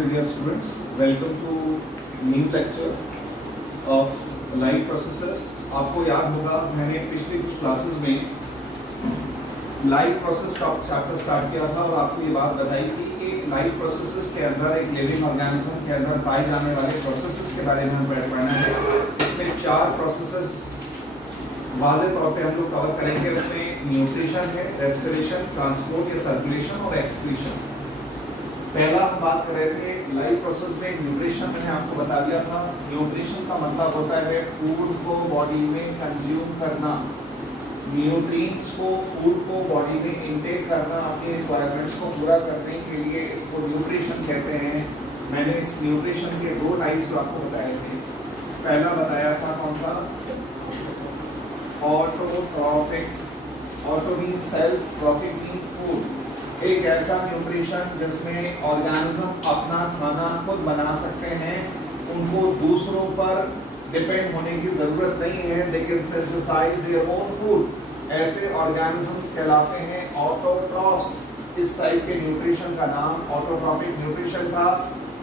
Namaste dear students, welcome to new lecture of light processes। आपको याद होगा मैंने पिछले कुछ क्लासेस में लाइट प्रोसेस का चैप्टर स्टार्ट किया था और आपको ये बात बताई थी कि लाइट प्रोसेसेस के अंदर एक लिविंग ऑर्गेनिज्म के अंदर पाए जाने वाले प्रोसेसेस के बारे में हम पढ़ना है। इसमें 4 प्रोसेसेस वाज़ेह तौर पे हम लोग कवर करेंगे। उसमें न्यूट्रिशन है, रेस्पिरेशन, ट्रांसपोर्ट या सर्कुलेशन और एक्सक्रीशन। पहला हम बात कर रहे थे लाइफ प्रोसेस में न्यूट्रिशन। मैंने आपको बता दिया था न्यूट्रिशन का मतलब होता है फूड को बॉडी में कंज्यूम करना, न्यूट्रिएंट्स को फूड को बॉडी में इनटेक करना, अपनी रिक्वायरमेंट्स को पूरा करने के लिए इसको न्यूट्रिशन कहते हैं। मैंने इस न्यूट्रिशन के 2 टाइप्स आपको बताए थे। पहला बताया था कौन सा? Autotrophic. Auto means self, trophic means food. एक ऐसा न्यूट्रिशन जिसमें ऑर्गेनिज्म अपना खाना खुद बना सकते हैं, उनको दूसरों पर डिपेंड होने की जरूरत नहीं है, लेकिन सिंथेसाइज देयर ओन फूड। ऐसे ऑर्गेनिजम्स कहलाते हैं ऑटोट्रॉफ्स। इस टाइप के न्यूट्रिशन का नाम ऑटोट्रॉफिक न्यूट्रिशन था।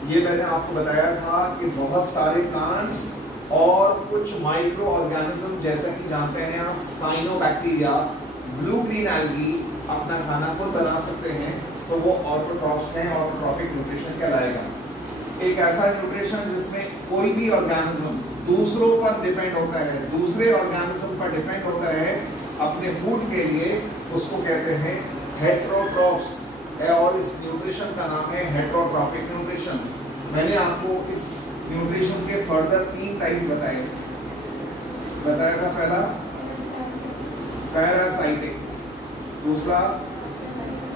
ये मैंने आपको बताया था कि बहुत सारे प्लांट्स और कुछ माइक्रो ऑर्गेनिज्म जैसे कि जानते हैं आप साइनोबैक्टीरिया, ब्लू ग्रीन एल्गी अपना खाना खुद बना सकते हैं, तो वो ऑटोट्रॉफ्स हैं, ऑटोट्रॉफिक न्यूट्रिशन कहलाएगा। एक ऐसा न्यूट्रिशन जिसमें कोई भी ऑर्गेनिज्म दूसरों पर डिपेंड होता है, दूसरे ऑर्गेनिज्म पर डिपेंड होता है अपने फूड के लिए, उसको कहते हैं हेटेरोट्रॉफ्स है। और इस न्यूट्रिशन का नाम है हेटेरोट्रॉफिक न्यूट्रिशन। मैंने आपको इस न्यूट्रिशन के फर्दर 3 टाइप बताया था। पहला पैरासाइटिक, दूसरा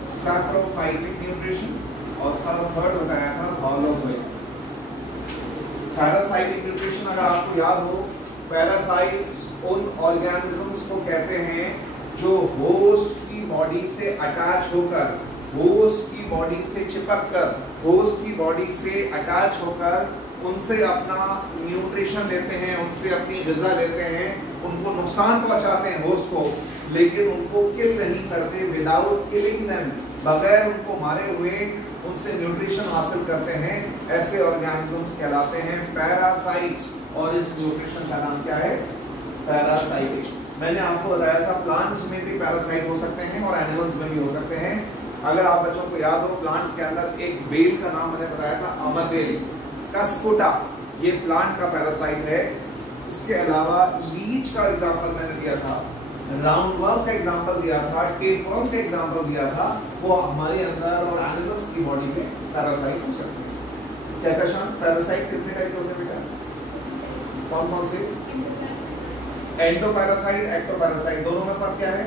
सैप्रोफाइटिक न्यूट्रिशन और थर्ड बताया था होलोजोइक। पैरासाइटिक न्यूट्रिशन अगर आपको याद हो, पैरासाइट्स उन ऑर्गेनिजम्स को कहते हैं जो होस्ट की बॉडी से अटैच होकर, होस्ट की बॉडी से चिपक कर, होस्ट की बॉडी से अटैच होकर उनसे अपना न्यूट्रिशन लेते हैं, उनसे अपनी ग़िज़ा लेते हैं, उनको नुकसान पहुंचाते हैं होस्ट को, लेकिन उनको किल नहीं करते। विदाउट किलिंग देम, बगैर उनको मारे हुए उनसे न्यूट्रिशन हासिल करते हैं। ऐसे ऑर्गेनिजम्स कहलाते हैं पैरासाइट्स। और इस न्यूट्रिशन का नाम क्या है? पैरासाइटिक। मैंने आपको बताया था प्लांट्स में भी पैरासाइट हो सकते हैं और एनिमल्स में भी हो सकते हैं। अगर आप बच्चों को याद हो, प्लांट्स के अंदर एक बेल का नाम मैंने बताया था, अमर बेल, कस्कुटा, ये प्लांट का पैरासाइट है। इसके अलावा लीच का एग्जांपल मैंने दिया था, राउंडवर्म का एग्जांपल दिया था, टेपवर्म का एग्जांपल दिया था। वो हमारे अंदर और एनिमल्स की बॉडी में पैरासाइट हो सकते हैं। क्या पहचान? पैरासाइट कितने टाइप के होते हैं बेटा? कौन कौन से? एंडोपैरासाइट, एक्टोपैरासाइट, दोनों में फर्क क्या है?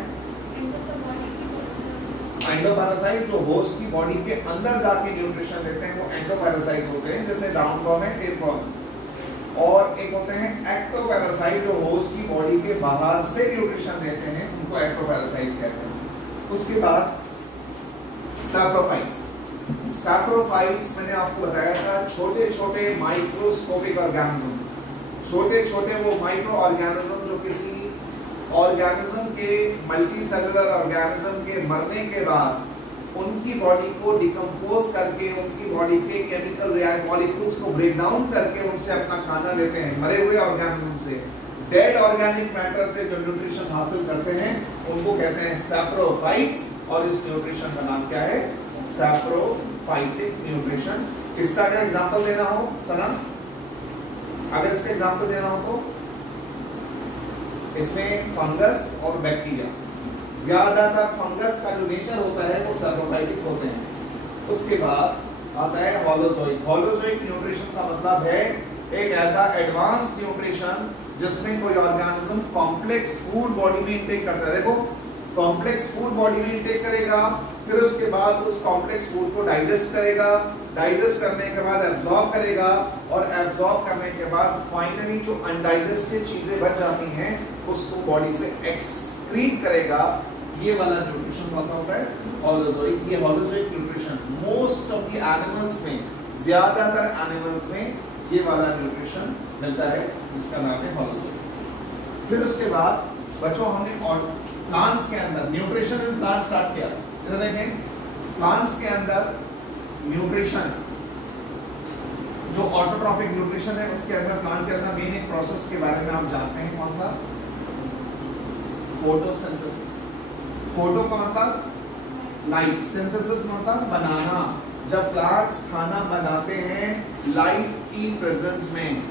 एंडोपैरासाइट जो होस्ट की बॉडी के अंदर जाके न्यूट्रिशन लेते हैं वो एंडोपैरासाइट्स होते हैं, जैसे राउंडवर्म है, टेपवर्म। और एक होते हैं एक्टोपैरासाइट जो होस्ट की बॉडी के बाहर से न्यूट्रिशन लेते हैं, उनको एक्टोपैरासाइट्स कहते हैं। उसके बाद सैप्रोफाइट्स। सैप्रोफाइट्स मैंने आपको बताया था छोटे छोटे माइक्रोस्कोपिक ऑर्गेनिज्म, छोटे छोटे वो माइक्रो ऑर्गेनिज्म जो किसी ऑर्गेनिज्म के, मल्टी सेलुलर ऑर्गेनिज्म के मरने के बाद उनकी बॉडी को डिकम्पोज करके, उनकी बॉडी के केमिकल मॉलिक्यूल्स को ब्रेक डाउन करके उनसे अपना खाना लेते हैं। मरे हुए ऑर्गेनिज्म से, डेड ऑर्गेनिक मैटर से जो न्यूट्रिशन हासिल करते हैं उनको कहते हैं सैप्रोफाइट्स। और इस न्यूट्रिशन का नाम क्या है? Saprophytic nutrition. इसका अगर एग्जांपल देना हो सना, अगर इसका एग्जांपल देना हो तो इसमें फंगस और बैक्टीरिया, ज्यादातर फंगस का जो नेचर होता है वो सैप्रोफाइटिक होते हैं। उसके बाद आता है होलोजोइक। होलोजोइक न्यूट्रिशन का मतलब है एक ऐसा एडवांस न्यूट्रिशन जिसमें कोई ऑर्गेनिज्म कॉम्प्लेक्स फूड बॉडी में इंटेक करता है। देखो, कॉम्प्लेक्स फूड बॉडी में इंटेक करेगा, फिर उसके बाद उस कॉम्प्लेक्स फूड को डाइजेस्ट करेगा, डाइजेस्ट करने के बाद एब्जॉर्ब करेगा, और एब्जॉर्ब करने के बाद फाइनली जो अनडाइजेस्टेड चीजें बच जाती हैं उसको बॉडी से एक्सक्रीट करेगा। ये वाला न्यूट्रिशन कौन सा होता है? होलोजोइक। ये holozoic nutrition most of the animals में, ज्यादातर एनिमल्स में ये वाला न्यूट्रिशन मिलता है, जिसका नाम है होलोजोइक। फिर उसके बाद बच्चों हमने प्लांट्स के अंदर न्यूट्रिशन इन प्लांट स्टार्ट किया। इधर देखें, प्लांट्स के अंदर न्यूट्रिशन जो ऑटोट्रॉफिक न्यूट्रिशन है उसके अंदर प्लांट के अंदर मेन एक प्रोसेस के बारे में आप जानते हैं, कौन सा? फोटोसिंथेसिस। फोटो का मतलब लाइट, सिंथेसिस मतलब बनाना। जब प्लांट्स खाना बनाते हैं लाइट की प्रेजेंस में,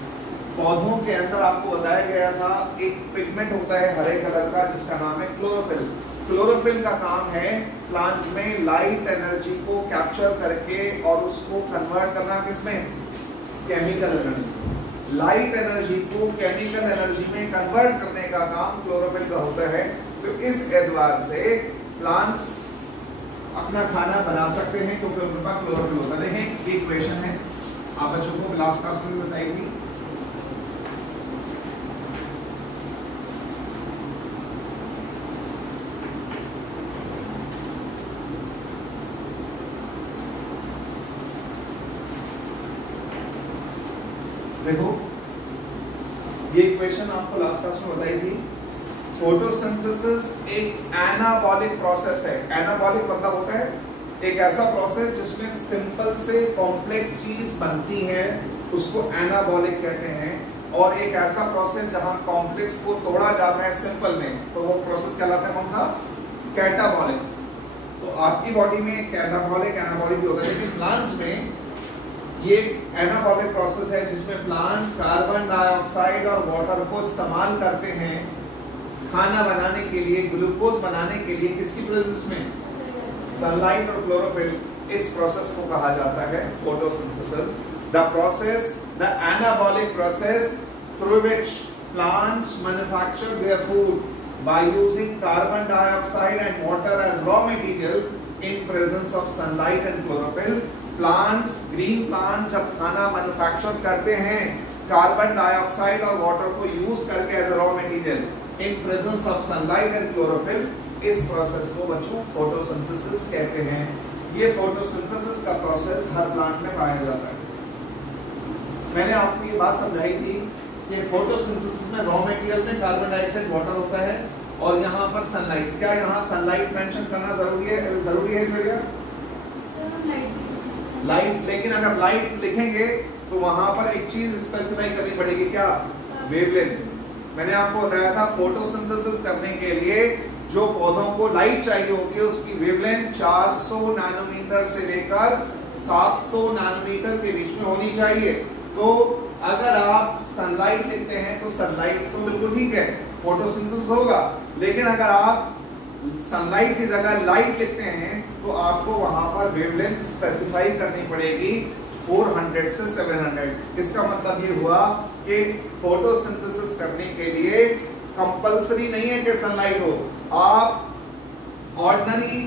पौधों के अंदर आपको बताया गया था एक पिगमेंट होता है हरे कलर का जिसका नाम है क्लोरोफिल। क्लोरोफिल का काम है प्लांट्स में लाइट एनर्जी को कैप्चर करके और उसको कन्वर्ट करना किसमें? Chemical energy. लाइट एनर्जी को केमिकल एनर्जी में कन्वर्ट करने का काम क्लोरोफिल का होता है। तो इस एतबार से प्लांट्स अपना खाना बना सकते हैं क्योंकि उनके पास क्लोरोफिल होता है। देखें ये इक्वेशन है, आप बच्चों को लास्ट क्लास में बताई थी। देखो ये इक्वेशन आपको लास्ट क्लास में बताई थी। फोटोसिंथेसिस एक एनाबॉलिक प्रोसेस है। एनाबॉलिक मतलब होता है एक ऐसा प्रोसेस जिसमें सिंपल से कॉम्प्लेक्स चीज बनती है, उसको एनाबॉलिक कहते हैं। और एक ऐसा प्रोसेस जहां कॉम्प्लेक्स को तोड़ा जाता है सिंपल में, तो वो प्रोसेस कहलाता है कौन सा? कैटाबॉलिक। तो आपकी बॉडी में कैटाबॉलिक एनाबॉलिक भी होता है, लेकिन प्लांट्स में ये एनाबॉलिक प्रोसेस है जिसमें प्लांट कार्बन डाइऑक्साइड और वाटर को इस्तेमाल करते हैं खाना बनाने के लिए, ग्लूकोज बनाने के लिए। किसकी प्रेजेंस में? सनलाइट और क्लोरोफिल। इस प्रोसेस को कहा जाता है photosynthesis. The process, the anabolic process through which plants manufacture their food by using carbon dioxide and water as raw material in presence of sunlight and chlorophyll. Plants, green plant जब खाना manufacture करते हैं carbon dioxide और water को use करके as raw material in presence of sunlight and chlorophyll, इस process को बच्चों फोटोसिंथेसिस कहते हैं। ये फोटोसिंथेसिस का प्रोसेस हर प्लांट में पाया जाता है। मैंने आपको ये बात समझाई थी कि फोटोसिंथेसिस में रॉ मटेरियल में कार्बन डाइऑक्साइड, वाटर होता है और यहाँ पर सनलाइट। क्या यहाँ सनलाइट मेंशन करना जरूरी है? जरूरी है बेटा? लाइट। लेकिन अगर लाइट लिखेंगे तो वहां पर एक चीज स्पेसिफाई करनी पड़ेगी, क्या? वेवलेंथ। मैंने आपको बताया था फोटोसिंथेसिस करने के लिए जो पौधों को लाइट चाहिए होगी उसकी वेवलेंथ 400 नैनोमीटर से लेकर 700 नैनोमीटर के बीच में होनी चाहिए। तो अगर आप सनलाइट लिखते हैं तो सनलाइट तो बिल्कुल ठीक है, फोटोसिंथेसिस होगा। लेकिन अगर आप सनलाइट की जगह लाइट लिखते हैं तो आपको वहां पर वेवलेंथ स्पेसिफाई करनी पड़ेगी 400 से 700। इसका मतलब ये हुआ कि फोटोसिंथेसिस करने के लिए कंपलसरी नहीं है कि सनलाइट हो। आप ऑर्डिनरी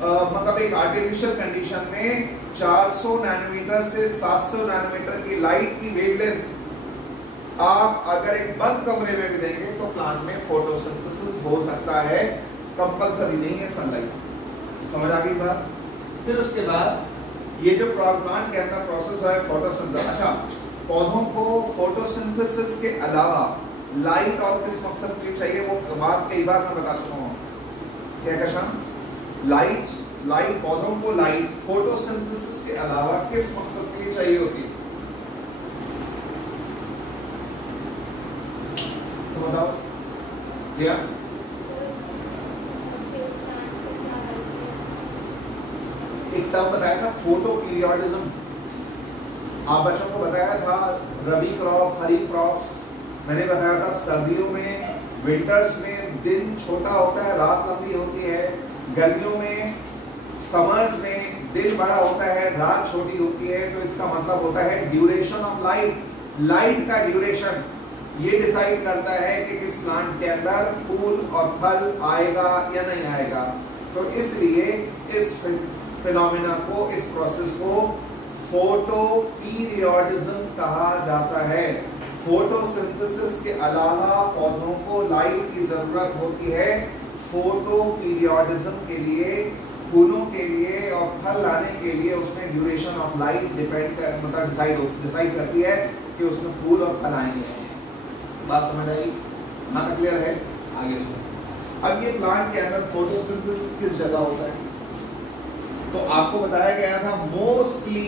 मतलब एक आर्टिफिशियल कंडीशन में 400 नैनोमीटर से 700 नैनोमीटर की लाइट की वेवलेंथ आप अगर एक बंद कमरे में भी देंगे तो प्लांट में फोटोसिंथेसिस हो सकता है, कंपलसरी नहीं है सनलाइट। समझ आ गई बात? फिर उसके बाद ये जो प्लांट के अंदर प्रोसेस है फोटोसिंथेसिस। अच्छा, पौधों को फोटोसिंथेसिस के अलावा लाइट और किस मकसद के लिए चाहिए वो बात कई बार मैं बता चुका हूँ। क्या कशाम? लाइट पौधों को लाइट फोटोसिंथेसिस के अलावा किस मकसद के लिए चाहिए होती है? तो बताओ जी। एक तब बताया था फोटो पीरियोडिज्म। आप बच्चों को बताया था रबी क्रॉप, खरीफ क्रॉप्स। मैंने बताया था सर्दियों में, विंटर्स में दिन छोटा होता है, रात लंबी होती है। गर्मियों में, समर्स में दिन बड़ा होता है, रात छोटी होती है। तो इसका मतलब होता है ड्यूरेशन ऑफ लाइट। लाइट का ड्यूरेशन ये डिसाइड करता है कि किस प्लांट के अंदर फूल और फल आएगा या नहीं आएगा। तो इसलिए इस फिनोमेना को, इस प्रोसेस को फोटो पीरियोडिज्म कहा जाता है। फोटोसिंथेसिस के अलावा पौधों को लाइट की जरूरत होती है फोटो पीरियोडिज्म के लिए, फूलों के लिए और फल लाने के लिए। उसमें ड्यूरेशन ऑफ लाइट मतलब डिसाइड करती है कि उसमें फूल और फल आएंगे। बात समझ आई? यहाँ तक क्लियर है? आगे सुनो। अब ये प्लांट के अंदर फोटोसिंथेसिस किस जगह होता है? तो आपको बताया गया था मोस्टली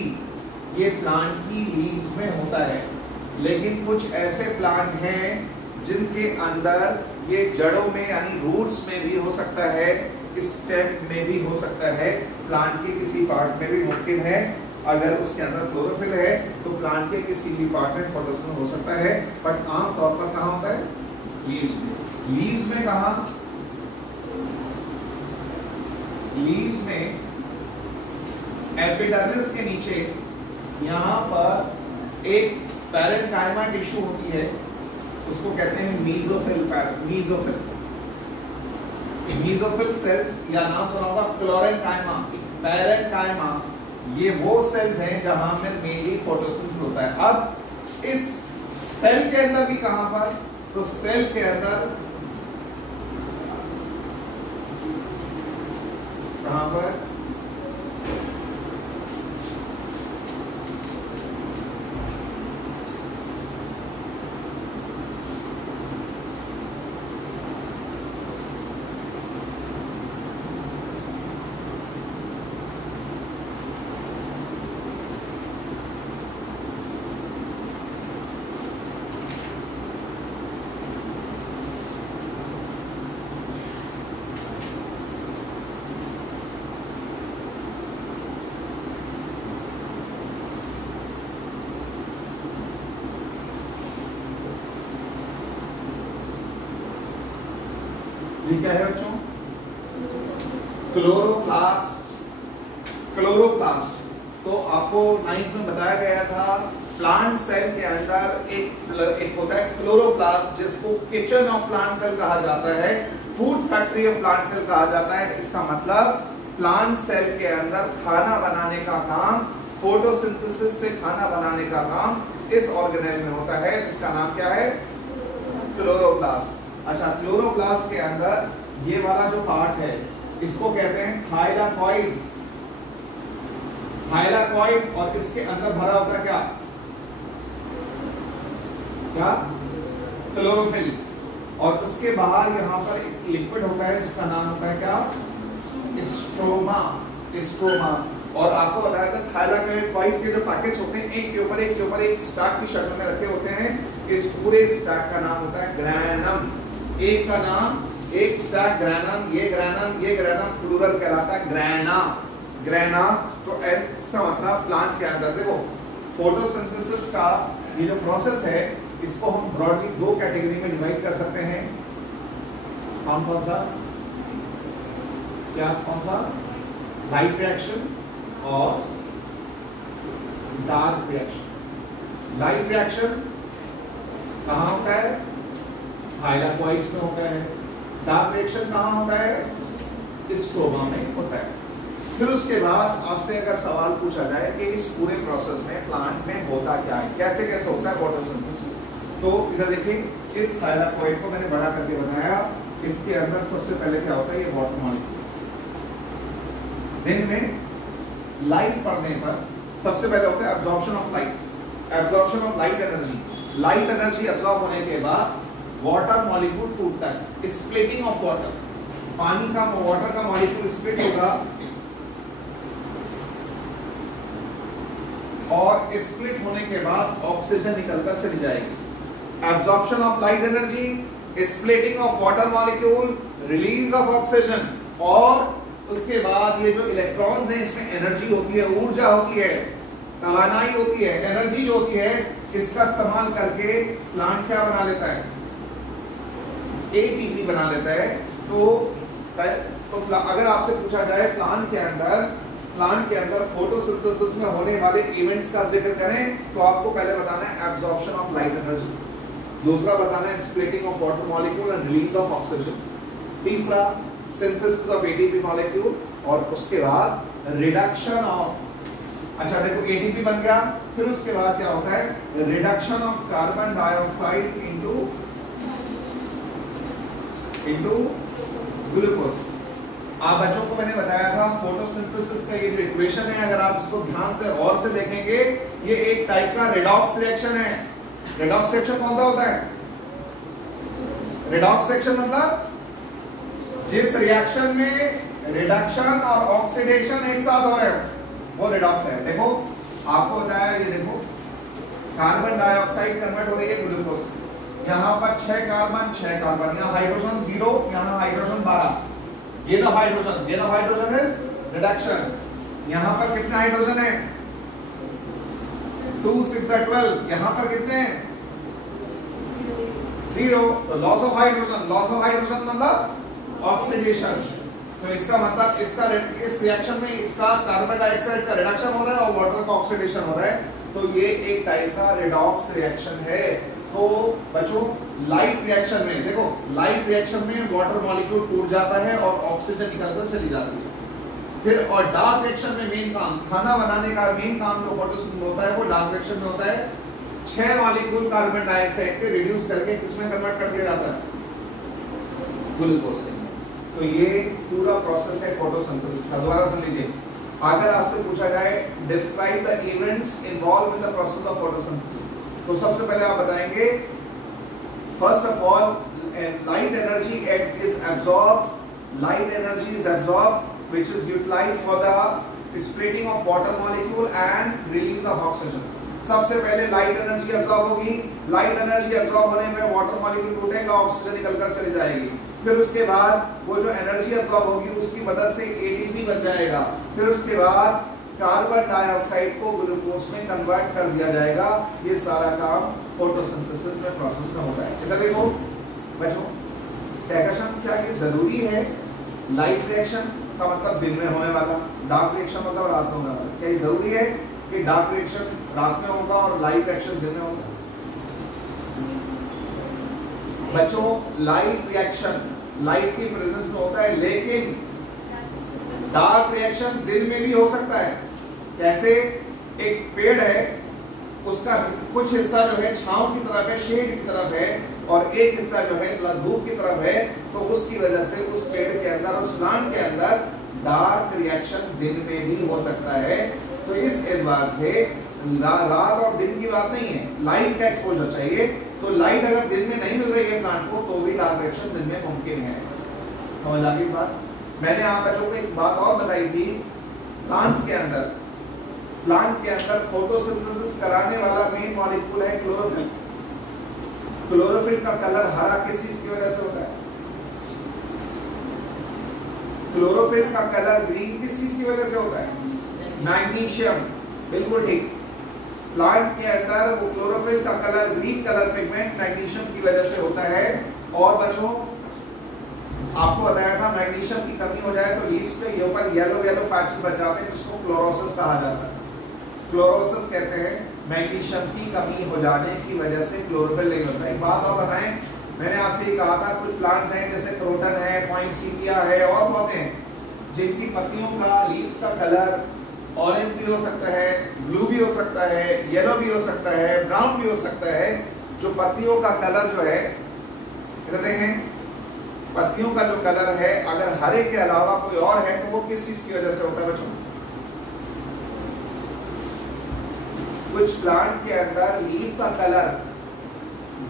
ये प्लांट की लीव्स में होता है, लेकिन कुछ ऐसे प्लांट हैं जिनके अंदर ये जड़ों में यानी रूट्स में भी हो सकता है, स्टेम में भी हो सकता है, प्लांट के किसी पार्ट में भी मुमकिन है। अगर उसके अंदर क्लोरोफिल है तो प्लांट के किसी भी पार्ट में फोटोसिंथेसिस हो सकता है, बट आमतौर पर कहाँ होता है? लीव्स में। लीव्स में कहाँ? लीव्स में एपिडर्मिस के नीचे यहाँ पर एक पैरेन्काइमा टिश्यू होती है, उसको कहते हैं मीजोफिल। मीजोफिल सेल्स या नाम सुना होगा क्लोरेन्काइमा, पैरेन्काइमा, ये वो सेल्स हैं जहां में मेनली फोटोसिंथेसिस होता है। अब इस सेल के अंदर भी कहां पर? तो सेल के अंदर कहां पर? ये क्या है बच्चों? क्लोरोप्लास्ट। क्लोरोप्लास्ट तो आपको 9th में बताया गया था, प्लांट सेल के अंदर एक होता है क्लोरोप्लास्ट, जिसको किचन ऑफ प्लांट सेल कहा जाता है, food factory of plant cell कहा जाता है। इसका मतलब प्लांट सेल के अंदर खाना बनाने का काम, फोटोसिंथेसिस से खाना बनाने का काम इस ऑर्गेनेल में होता है, जिसका नाम क्या है? क्लोरोप्लास्ट। अच्छा, क्लोरोप्लास्ट के अंदर ये वाला जो पार्ट है इसको कहते हैं थाइलाकॉइड। थाइलाकॉइड, और इसके अंदर भरा होता है क्या? क्या? क्लोरोफिल। और उसके बाहर यहाँ पर एक लिक्विड होता है जिसका नाम होता है क्या? स्ट्रोमा। स्ट्रोमा। और आपको बताया था थाइलाकॉइड के जो पैकेट्स होते हैं, एक के ऊपर एक स्टैक की शक्ल में रखे होते हैं। इस पूरे स्टैक का नाम होता है ग्रैनम। एक का नाम, एक स्टैक ग्रैनम, ये ग्रैनम प्लूरल कहलाता है ग्रैना। ग्रैना तो इसका मतलब प्लांट के अंदर देखो फोटोसिंथेसिस का ये जो प्रोसेस है, इसको हम ब्रॉडली दो कैटेगरी में डिवाइड कर सकते हैं। कौन सा? क्या कौन सा? लाइट रिएक्शन और डार्क रिएक्शन। लाइट रिएक्शन कहाँ होता है? थाइलाकॉइड्स में होता है। डार्क रिएक्शन कहाँ होता है? स्ट्रोमा में होता है। फिर उसके बाद आपसे अगर सवाल पूछा जाए कि इस पूरे प्रोसेस में प्लांट में होता क्या है, कैसे कैसे होता है फोटोसिंथेसिस, तो इधर देखिए, इस थाइलाकॉइड को मैंने बड़ा करके बनाया। इसके अंदर सबसे पहले क्या होता है? ये वाटर मॉलिक्यूल दिन में लाइट पड़ने पर सबसे पहले होता है absorption of light. Absorption of light energy. Light energy absorb होने के बाद वाटर मॉलिक्यूल टूटता है, स्प्लिटिंग ऑफ वाटर। पानी का, वाटर का मॉलिक्यूल स्प्लिट होगा और स्प्लिट होने के बाद ऑक्सीजन निकलकर चली जाएगी। Absorption of light energy, splitting of water molecule, release of oxygen, और उसके बाद ये जो इलेक्ट्रॉन्स हैं इसमें एनर्जी होती है, ऊर्जा होती है, तवानाई होती है, एनर्जी जो होती है, इसका इस्तेमाल करके प्लांट क्या बना लेता है? एटीपी बना लेता है। तो अगर आपसे पूछा जाए प्लांट के अंदर फोटोसिंथेसिस में होने वाले इवेंट्स का जिक्र करें, तो आपको पहले बताना है एब्जॉर्प्शन ऑफ लाइट एनर्जी, दूसरा बताना है splitting of water molecule and release of oxygen, तीसरा सिंथेसिस ऑफ एटीपी मॉलिक्यूल, और उसके बाद रिडक्शन ऑफ, अच्छा देखो एटीपी बन गया, फिर उसके बाद क्या होता है? Reduction of carbon dioxide into glucose. आप बच्चों को मैंने बताया था फोटोसिंथेसिस का ये जो इक्वेशन है, अगर आप इसको ध्यान से गौर से देखेंगे, ये एक टाइप का रेडॉक्स रिएक्शन है। रेडॉक्स रिएक्शन कौन सा होता है? रेडॉक्स रिएक्शन मतलब जिस रिएक्शन में रिडक्शन और ऑक्सीडेशन एक साथ हो रहे हो, वो रेडॉक्स है। देखो आपको बताया, ये देखो कार्बन डाइऑक्साइड कन्वर्ट हो रही है ग्लूकोज, यहाँ पर 6 कार्बन 6 कार्बन, यहाँ हाइड्रोजन 0, यहाँ hydrogen 12, gain of hydrogen is reduction. यहाँ पर कितने हाइड्रोजन है 2 6 12, यहाँ पर कितने हैं 0, तो लॉस ऑफ हाइड्रोजन मतलब ऑक्सीडेशन। तो इसका मतलब इस रिएक्शन में इसका कार्बन डाइऑक्साइड का रिडक्शन हो रहा है और वाटर का ऑक्सीडेशन हो रहा है, तो ये एक टाइप का रेडॉक्स रिएक्शन है। तो बच्चों लाइट रिएक्शन में देखो, लाइट रिएक्शन में वाटर मॉलिक्यूल टूट जाता है और ऑक्सीजन निकलकर चली जाती है। फिर और डार्क रिएक्शन में मेन काम, खाना बनाने का मेन काम जो फोटोसिंथेसिस में होता है वो डार्क रिएक्शन में होता है। 6 मॉलिक्यूल कार्बन डाइऑक्साइड के रिड्यूस करके किसमें कन्वर्ट कर दिया जाता है, ग्लूकोज के। तो ये पूरा प्रोसेस है फोटोसिंथेसिस का। दोबारा सुन लीजिए, अगर आपसे पूछा जाए describe the events involve in the process of photosynthesis, तो सबसे पहले आप बताएंगे first of all light energy is absorb which is utilized for the splitting of water molecule and release of oxygen। सबसे पहले लाइट एनर्जी एब्जॉर्ब होगी, light energy absorb होने में वाटर मॉलिक्यूल टूटेगा, ऑक्सीजन निकलकर चली जाएगी। फिर उसके बाद वो जो एनर्जी एब्जॉर्ब होगी उसकी मदद से एटीपी बन जाएगा। फिर उसके बाद कार्बन डाइऑक्साइड को ग्लूकोज में कन्वर्ट कर दिया जाएगा। ये सारा काम फोटोसिंथेसिस में प्रोसेस में होता है। इधर देखो बच्चों, क्या ये जरूरी है लाइट रिएक्शन का मतलब दिन में होने वाला, डार्क रिएक्शन मतलब रात में होने वाला, क्या ये जरूरी है कि डार्क रिएक्शन रात में होगा और लाइट रिएक्शन दिन में होगा? बच्चों लाइट रिएक्शन लाइट की प्रेजेंस में होता है, लेकिन डार्क रिएक्शन दिन में भी हो सकता है। कैसे? एक पेड़ है, उसका कुछ हिस्सा जो है छांव की तरफ है, शेड की तरफ है, और एक हिस्सा जो है धूप की तरफ है, तो उसकी वजह से उस पेड़ के अंदर, उस प्लांट के अंदर डार्क रिएक्शन दिन में भी हो सकता है। तो इस एतबार से रात और दिन की बात नहीं है, लाइट का एक्सपोजर चाहिए। तो लाइट अगर दिन में नहीं मिल रही है प्लांट को, तो भी डार्क रिएक्शन दिन में मुमकिन है। समझ आ गई बात? मैंने आप बच्चों को एक बात और बताई थी, प्लांट के अंदर फोटोसिंथेसिस कराने वाला मेन मॉलिक्यूल है क्लोरोफिल। क्लोरोफिल का कलर हरा किस चीज की वजह से होता है? क्लोरोफिल का कलर ग्रीन किस चीज की वजह से होता है? मैग्नीशियम। बिल्कुल ठीक। प्लांट के अंदर वो क्लोरोफिल का colour, green colour pigment magnesium की वजह से होता है। और बच्चों आपको बताया था मैग्नीशियम की कमी हो जाए तो लीव्स के ऊपर येलो पैचेस बन जाते हैं, जिसको क्लोरोसिस कहा जाता है। क्लोरोसिस कहते हैं मैग्नीशियम की कमी हो जाने की वजह से क्लोरोफिल नहीं होता। एक बात और बताएं, मैंने आपसे ये कहा था कुछ प्लांट्स हैं जैसे क्रोटन है, पॉइंसेटिया है और पौधे हैं जिनकी पत्तियों का, लीव्स का कलर ऑरेंज भी हो सकता है, ब्लू भी हो सकता है, येलो भी हो सकता है, ब्राउन भी हो सकता है। जो पत्तियों का कलर जो है, इधर देखें, पत्तियों का जो कलर है अगर हरे के अलावा कोई और है तो वो किस चीज की वजह से होता है बच्चों? कुछ प्लांट के अंदर लीफ का कलर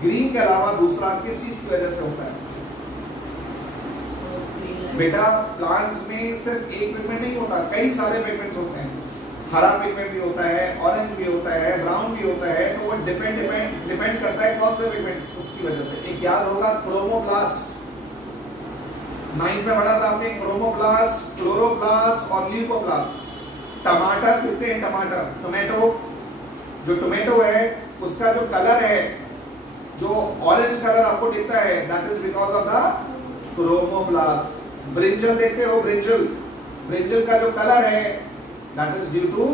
ग्रीन के अलावा दूसरा किस चीज की वजह से होता है? बेटा प्लांट्स में सिर्फ एक पिगमेंट नहीं होता, कई सारे पिगमेंट्स होते हैं। हरा पिगमेंट भी होता है, ऑरेंज भी होता है, ब्राउन भी होता है। तो वो डिपेंड करता है कौन से पिगमेंट, उसकी वजह से। एक याद होगा क्रोमोप्लास्ट, 9th में पढ़ा था आपने, क्रोमोप्लास्ट, क्लोरोप्लास्ट और ल्यूकोप्लास्ट। टमाटर कितने हैं? टमाटो, जो टोमेटो है उसका जो कलर है, जो ऑरेंज कलर आपको दिखता है, that is because of the chromoplast. Brinjal देखते हो, ब्रिंजल का जो कलर है that is due to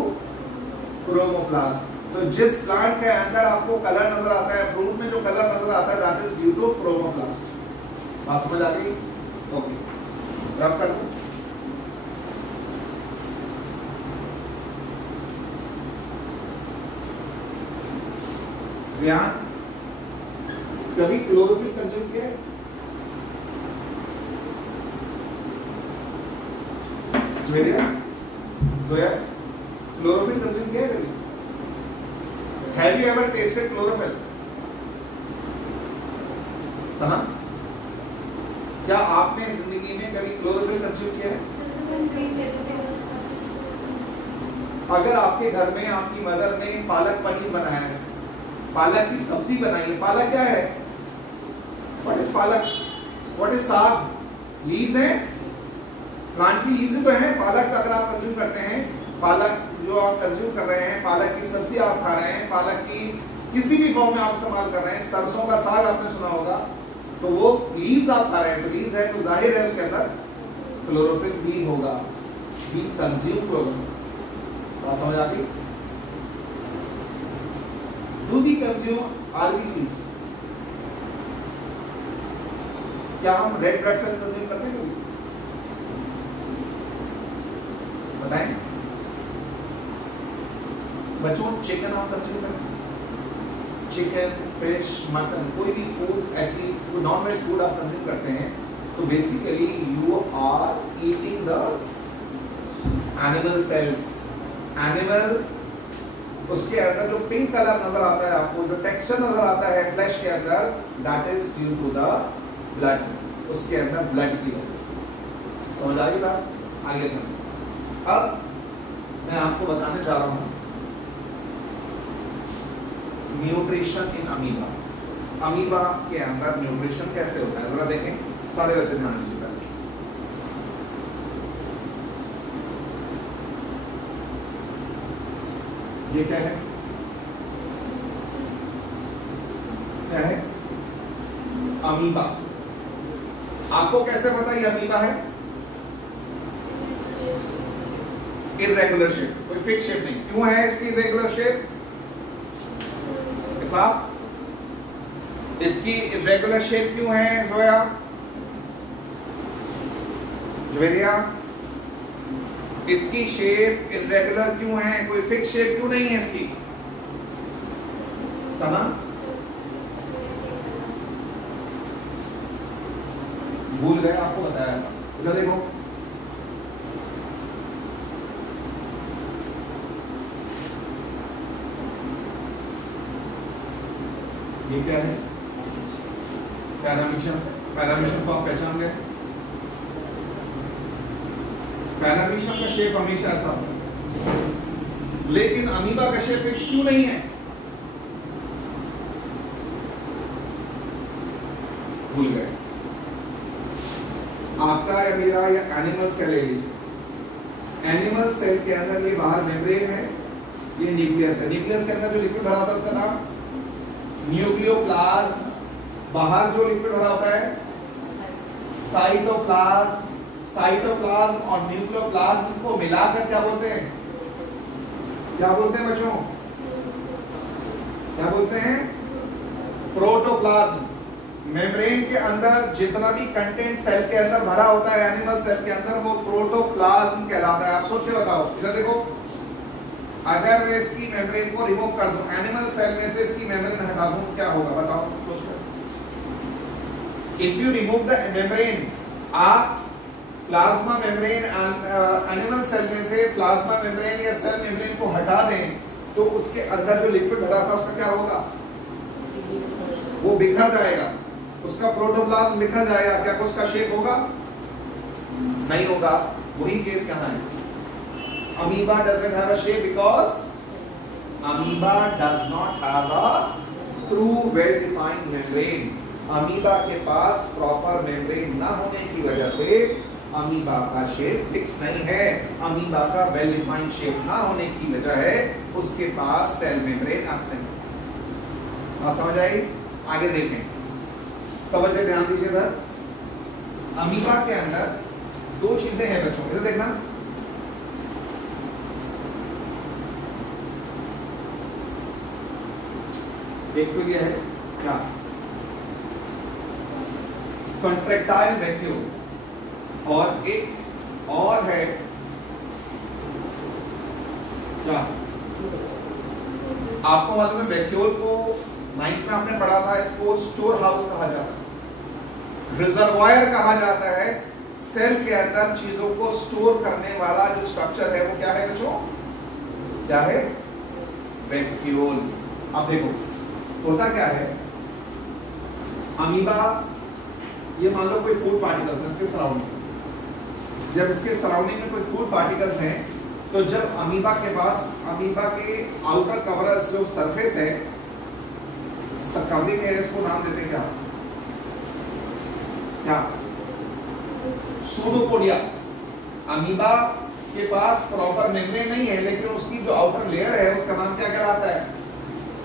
chromoplast. तो जिस प्लांट के अंदर आपको कलर नजर आता है, फ्रूट में जो कलर नजर आता है, that is due to chromoplast. बात समझ आ गई? ओके, रफ कर दो। ध्यान, कभी क्लोरोफिल कंज्यूम किया है? जोया, क्लोरोफिल कंज्यूम किया है कभी? Have you ever tasted chlorophyll? Sana, क्या आपने जिंदगी में कभी क्लोरोफिल कंज्यूम किया है? अगर आपके घर में आपकी मदर ने पालक पनीर बनाया है, पालक की सब्जी बनाई है, पालक क्या है? व्हाट इज पालक? व्हाट इज साग? लीव्स हैं, प्लांट की लीव्स तो हैं। पालक अगर आप कंज्यूम करते हैं, पालक जो आप कंज्यूम कर रहे हैं, पालक की सब्जी आप खा रहे हैं, पालक की किसी भी फॉर्म में आप इस्तेमाल कर रहे हैं, सरसों का साग आपने सुना होगा, तो वो लीव्स आप खा रहे हैं, तो लीव्स है तो जाहिर है उसके अंदर क्लोरोफिल भी होगा। We consume chlorophyll. बात समझ आती? Do we consume RBCs? क्या हम रेड ब्लड सेल्स कंज्यूम करते हैं कभी? बताएं बच्चों, चिकन आप कंज्यूम करते हैं? चिकन, फिश, मटन, कोई भी फूड ऐसी नॉन वेज फूड आप कंज्यूम करते हैं तो basically you are eating the animal cells. Animal, उसके अंदर जो पिंक कलर नजर आता है आपको, जो टेक्सचर नजर आता है फ्लैश के अंदर, that is due to the blood. उसके अंदर ब्लड की वजह से। समझ आ रही बात? आगे सुनो। अब मैं आपको बताने जा रहा हूं न्यूट्रिशन इन अमीबा। अमीबा के अंदर न्यूट्रिशन कैसे होता है जरा देखें, सारे बच्चे ध्यान दीजिए। ये क्या है? क्या है? अमीबा। आपको कैसे पता ये अमीबा है? इर्रेगुलर शेप, कोई फिक्स शेप नहीं। क्यों है इसकी इर्रेगुलर शेप? इसकी इर्रेगुलर शेप क्यों है जोया? ज्वेरिया, इसकी शेप इर्रेगुलर क्यों है? कोई फिक्स शेप क्यों नहीं है इसकी? सना भूल गए, आपको बताया था। इधर देखो, ये क्या है? पैरामीशियम। पैरामीशियम को आप पहचान गए? पैरामीशियम का शेप हमेशा ऐसा होता है, लेकिन अमीबा का शेप फिक्स क्यों नहीं है? भूल गए। आपका या मेरा या एनिमल सेल ले लीजिए। एनिमल सेल के अंदर ये बाहर मेम्ब्रेन है, ये न्यूक्लियस है। न्यूक्लियस के अंदर जो लिक्विड भरा होता है उसका नाम न्यूक्लियोप्लाज्म। बाहर जो लिक्विड भरा होता है साइटोप्लाज्म। साइटोप्लाज्म और न्यूक्लियोप्लाज्म को मिलाकर क्या बोलते हैं? क्या बोलते हैं बच्चों? क्या बोलते हैं? प्रोटोप्लाज्म। मेम्ब्रेन के अंदर जितना भी कंटेंट सेल के अंदर भरा होता है एनिमल सेल के अंदर, वो प्रोटोप्लाज्म कहलाता है। आप सोच के बताओ। इधर देखो, अगर मैं इसकी मेम्ब्रेन को रिमूव कर दूं, एनिमल सेल में से इसकी मेम्ब्रेन हटा दूं तो क्या होगा? बताओ, सोच कर। If you remove the membrane, आप प्लाज्मा मेम्ब्रेन एनिमल सेल में से प्लाज्मा मेम्ब्रेन या सेल मेम्ब्रेन को हटा दें तो उसके अंदर जो लिक्विड भरा था उसका क्या होगा? वो बिखर जाएगा, उसका प्रोटोप्लाज्म बिखर जाएगा। क्या उसका शेप होगा? नहीं होगा। वही केस यहाँ है। Amoeba doesn't have a shape because amoeba does not have a true well-defined membrane. Amoeba के पास प्रॉपर मेम्ब्रेन ना होने की वजह से अमीबा का शेप फिक्स नहीं है। अमीबा का वेल डिफाइंड शेप ना होने की वजह है उसके पास सेल मेम्ब्रेन एब्सेंट। बात समझ आई? आगे देखें, सब बच्चे ध्यान दीजिए। इधर अमीबा के अंदर दो चीजें हैं बच्चों, इधर देखना। एक तो यह है क्या? कॉन्ट्रैक्टाइल वैक्यूल, और एक और है क्या? आपको मालूम है वैक्यूल को 9th में आपने पढ़ा था, इसको स्टोर हाउस कहा जाता है, रिजर्वायर कहा जाता है। सेल के अंदर चीजों को स्टोर करने वाला जो स्ट्रक्चर है वो क्या है बच्चों? क्या है? वैक्यूल। अब देखो होता क्या है, अमीबा, ये मान लो कोई फूड पार्टिकल्स है इसके सराउंडिंग, जब इसके सराउंडिंग में कोई फूड पार्टिकल्स हैं तो जब अमीबा के पास, अमीबा के आउटर कवर जो सरफेस है, कवरिंग एरिया को नाम देते हैं क्या? सूडोपोडिया। अमीबा के पास प्रॉपर मेम्ब्रेन नहीं है, लेकिन उसकी जो आउटर लेयर है उसका नाम क्या कहलाता है?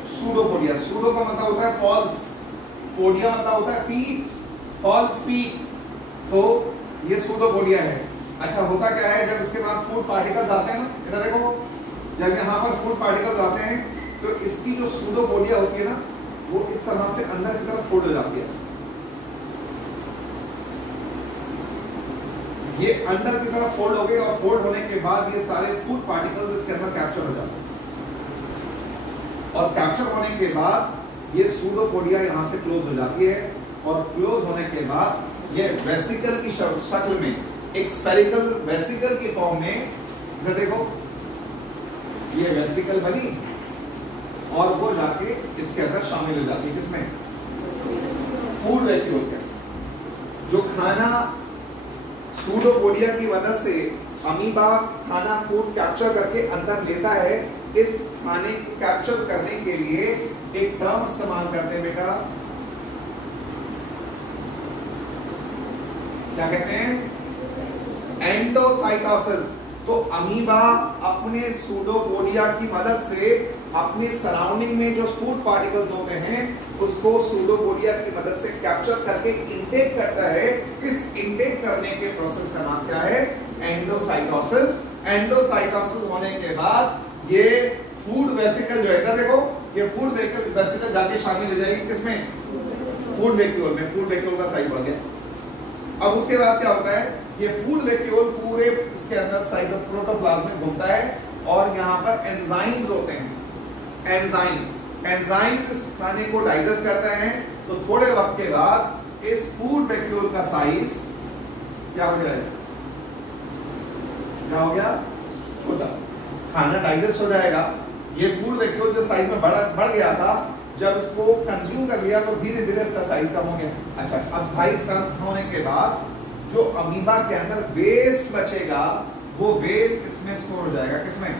सूडोपोडिया। सूडो का मतलब होता है फॉल्स, पोडिया मतलब होता है फीट, फॉल्स फीट, तो ये सूडोपोडिया है। अच्छा, होता क्या है जब इसके बाद फूड पार्टिकल्स आते हैं ना, इधर देखो, जब यहाँ पर फूड पार्टिकल्स आते हैं तो इसकी जो सूडोपोडिया होती है ना, वो इस तरह से अंदर की तरफ फोल्ड हो जाती है। ये अंदर की तरफ फोल्ड हो गई और फोल्ड होने के बाद ये सारे फूड पार्टिकल्स इसके अंदर कैप्चर हो जाते हैं, और कैप्चर होने के बाद ये सूडोपोडिया यहां से क्लोज हो जाती है, और क्लोज होने के बाद ये वेसिकल की शक्ल में, एक स्फेरिकल वेसिकल की फॉर्म में, इधर देखो, ये वेसिकल बनी और वो जाके इसके अंदर शामिल हो जाती है। किसमें? फूड वैक्यूल के। जो खाना सूडोपोडिया की मदद से अमीबा खाना फूड कैप्चर करके अंदर लेता है, इस खाने को कैप्चर करने के लिए एक टर्म इस्तेमाल करते हैं बेटा, क्या कहते हैं? एंडोसाइटोसिस। तो अमीबा अपने सूडोपोडिया की मदद से अपने सराउंडिंग में जो फूड पार्टिकल्स होते हैं उसको सूडोपोडिया की मदद से कैप्चर करके इंटेक करता है। इस इंटेक करने के प्रोसेस का नाम क्या है? एंडोसाइटोसिस। एंडोसाइटोसिस होने के बाद ये फूड वेसिकल जो है, देखो, ये फूड वेसिकल जाके शामिल हो जाएगी किसमें? फूड वैक्यूल में। फूड वैक्यूल का साइज बढ़ गया। अब उसके बाद क्या होता है? ये फूड वैक्यूल पूरे इसके अंदर साइटोप्लाज्म में घूमता है, और यहाँ पर एंजाइम्स होते हैं। एंजाइम इस खाने को डाइजेस्ट करते हैं, तो थोड़े वक्त के बाद इस फूड वैक्यूल का साइज क्या हो जाएगा? क्या हो गया? छोटा। खाना डाइजेस्ट हो जाएगा। ये फूड वैक्यूल जो साइज में बढ़ गया था, जब इसको कंज्यूम कर लिया तो धीरे धीरे इसका साइज कम हो गया। अच्छा, अब साइज कम होने के बाद जो अमीबा के अंदर वेस्ट बचेगा, वो वेस्ट इसमें स्टोर हो जाएगा। किसमें?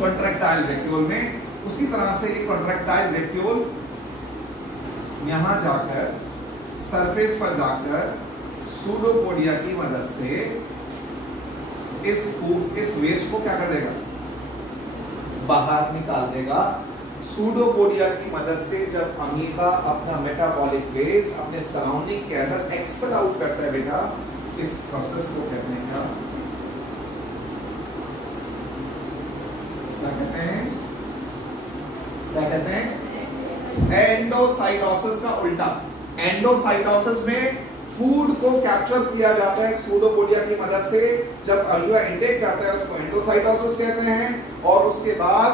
कॉन्ट्रैक्टाइल वैक्यूल में। उसी तरह से ये कॉन्ट्रैक्टाइल वैक्यूल यहां जाकर सरफेस पर जाकर सूडोपोडिया की मदद से इस वेस्ट को क्या कर देगा? बाहर निकाल देगा। सूडोपोडिया की मदद से जब अमीबा अपना मेटाबॉलिक वेस्ट अपने सराउंडिंग के अंदर एक्सपेल आउट करता है बेटा, इस प्रोसेस को कहते हैं क्या? क्या कहते हैं? क्या कहते हैं? एंडोसाइटोसिस का उल्टा। एंडोसाइटोसिस में फूड को कैप्चर किया जाता है सूडोपोडिया की मदद से। जब अमीबा इंटेक करता है उसको एंडोसाइटोसिस कहते हैं, और उसके बाद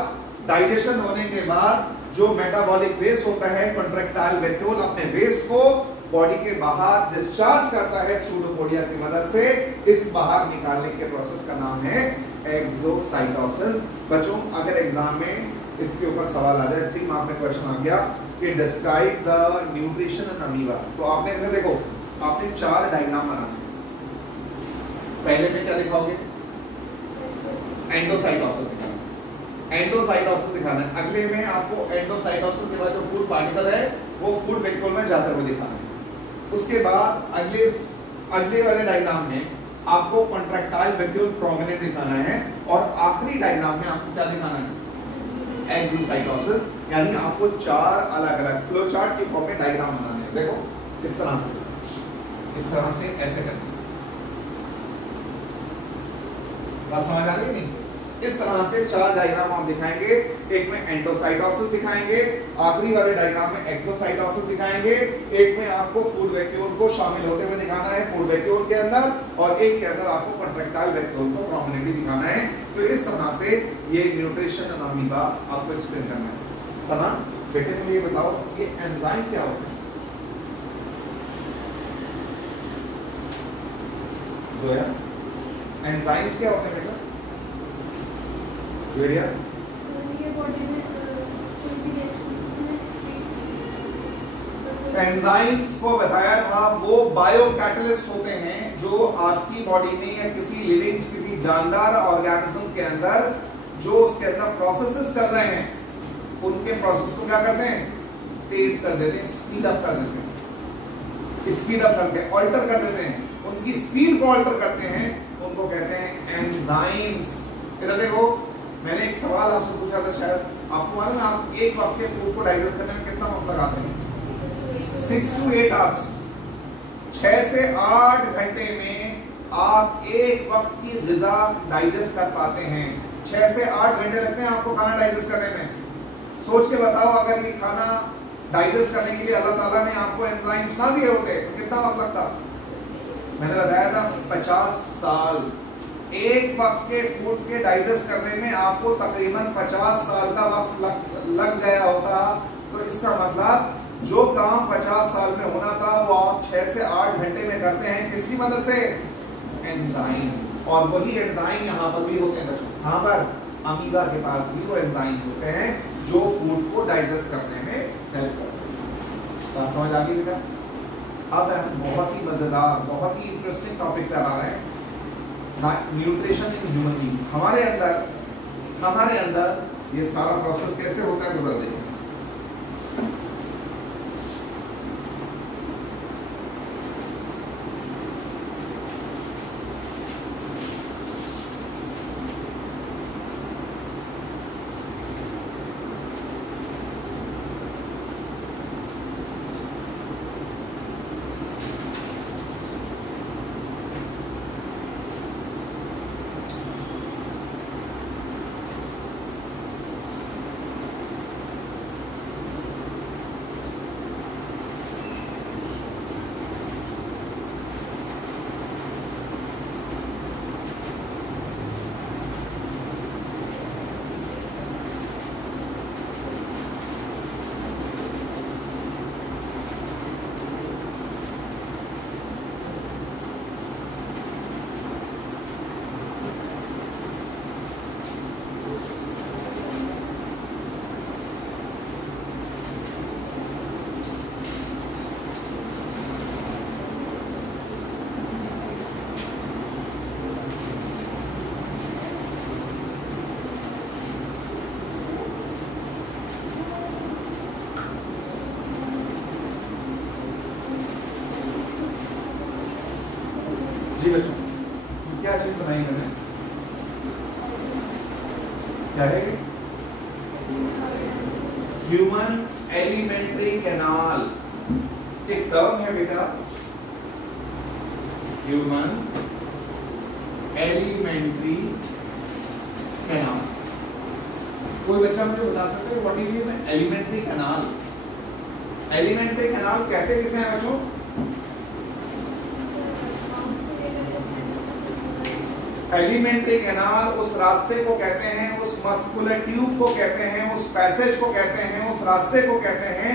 डाइजेशन होने के बाद जो मेटाबॉलिक वेस्ट होता है, कॉन्ट्रैक्टाइल वैक्यूल अपने वेस्ट को बॉडी के बाहर डिस्चार्ज करता है सूडोपोडिया की मदद से। इस बाहर निकालने के प्रोसेस का नाम है एक्सोसाइटोसिस। बच्चों, अगर एग्जाम में इसके ऊपर सवाल आ जाए, 3 मार्क में क्वेश्चन आ गया कि describe the nutrition in amoeba, तो आपने इधर देखो, आपने 4 डायग्राम बनाने। पहले में क्या दिखाओगे? एंडोसाइटोसिस दिखाना, एंडोसाइटोसिस दिखाना है। अगले में आपको एंडोसाइटोसिस के बाद जो फूड पार्टिकल है वो फूड वैक्यूल में जाते हुए दिखाना है। उसके बाद अगले वाले डायग्राम में आपको कॉन्ट्रैक्टाइल वैक्यूल प्रोमिनेंट दिखाना है, और आखिरी डायग्राम में आपको क्या दिखाना है? एक्सोसाइटोसिस। यानी आपको 4 अलग अलग फ्लो चार्ट की फॉर्म में डायग्राम बनाने हैं। देखो, इस तरह से ऐसे करना। बात समझ आ रही है नहीं? इस तरह से 4 डायग्राम आप दिखाएंगे। एक में एंडोसाइटोसिस दिखाएंगे, आखिरी वाले डायग्राम में एक्सोसाइटोसिस दिखाएंगे, एक में आपको फूड वैक्यूल को शामिल होते हुए दिखाना है फूड वैक्यूल के अंदर, और एक के अंदर आपको कॉन्ट्रैक्टाइल वैक्यूल को प्रोमिनेंटली दिखाना है। तो इस तरह से ये न्यूट्रिशन इन अमीबा आपको एक्सप्लेन करना है। सना बेटे, तुम ये बताओ ये एंजाइम क्या होते हैं? जोया, एंजाइम्स क्या होते हैं बेटा? जोरिया, एंजाइम्स को बताया था वो बायो कैटलिस्ट होते हैं जो आपकी बॉडी में या किसी लिविंग किसी जानदार ऑर्गेनिज्म के अंदर जो उसके अंदर प्रोसेसेस चल रहे हैं, उनके प्रोसेस को क्या करते हैं, तेज कर देते हैं, स्पीड अप कर देते हैं, स्पीड अप करते हैं, ऑल्टर कर देते हैं, उनकी स्पीड को ऑल्टर करते हैं, उनको कहते हैं एंजाइम्स। इधर देखो, मैंने एक सवाल आपसे पूछा था, शायद आपको मालूम है, आप एक वक्त के फूड को डाइजेस्ट करने में कितना वक्त लगाते हैं? 6 to 8 आवर्स। 6 से 8 घंटे में आप एक वक्त की ग़िज़ा डाइजेस्ट कर पाते हैं। 6 से 8 घंटे लगते हैं आपको खाना डाइजेस्ट करने में। सोच के बताओ, अगर ये खाना डाइजेस्ट करने के लिए अल्लाह ताला ने आपको एंजाइम्स ना दिए होते तो कितना वक्त लगता? मैंने बताया था 50 साल। एक वक्त के फूड के डाइजेस्ट करने में आपको तकरीबन 50 साल का वक्त लग गया होता। तो इसका मतलब जो काम 50 साल में होना था वो आप 6 से 8 घंटे में करते हैं, किसकी मदद से? एंजाइम। और वही एंजाइम यहाँ पर भी होते हैं बच्चों, यहाँ पर अमीबा के पास भी वो एंजाइम होते हैं जो फूड को डाइजेस्ट करने में हेल्प करते हैं। बात समझ आ गई बेटा? अब हम बहुत ही मजेदार, बहुत ही इंटरेस्टिंग टॉपिक पे आ रहे हैं, न्यूट्रिशन इन ह्यूमन बीइंग्स। हमारे अंदर ये सारा प्रोसेस कैसे होता है गुजर देखिए। जी बच्चों, क्या चीज बनाई मैंने? क्या है? Human alimentary canal. एक टर्म है बेटा, ह्यूमन एलिमेंट्री कैनाल। कोई बच्चा मुझे बता सकता है what is alimentary canal? Alimentary canal कहते किसे हैं बच्चों? एलिमेंट्री कैनाल उस रास्ते को कहते हैं, उस मस्कुलर ट्यूब को कहते हैं, उस पैसेज को कहते हैं, उस रास्ते को कहते हैं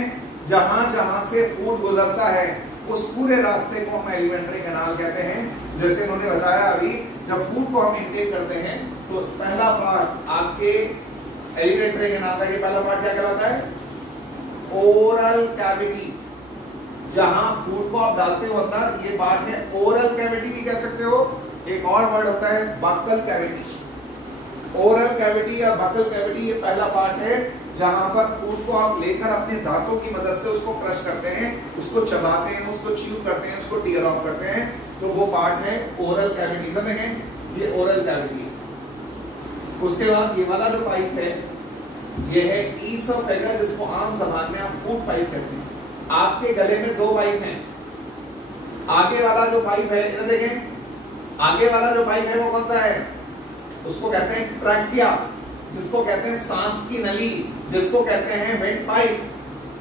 जहां जहां से फूड गुजरता है, उस पूरे रास्ते को हम एलिमेंट्री कैनाल कहते हैं। जैसे उन्होंने बताया अभी, जब फूड को हम इंटेक करते हैं तो पहला पार्ट आपके एलिमेंट्री कैनाल का, ये पहला पार्ट क्या कहलाता है? Oral cavity. जहां फूड को आप डालते हो अंदर, ये पार्ट है ओरल कैविटी भी कह सकते हो। एक और वर्ड होता है बक्कल कैविटी। ओरल कैविटी या बक्कल कैविटी ये पहला पार्ट है जहां पर फूड को आप लेकर अपने दांतों की मदद से उसको क्रश करते हैं, उसको चबाते हैं, उसको च्यू करते हैं, उसको टीयर ऑफ करते हैं, तो वो पार्ट है ओरल कैविटी। देखें ये ओरल कैविटी। उसके बाद ये वाला जो पाइप है ये है ईसोफेगस, जिसको आम जबान में आप फूड पाइप कहते हैं। आपके गले में दो पाइप हैं। आगे वाला जो पाइप है, इधर देखें, आगे वाला जो पाइप है वो कौन सा है? उसको कहते हैं ट्रैकिया, जिसको कहते हैं सांस की नली, जिसको कहते हैं वेंट पाइप।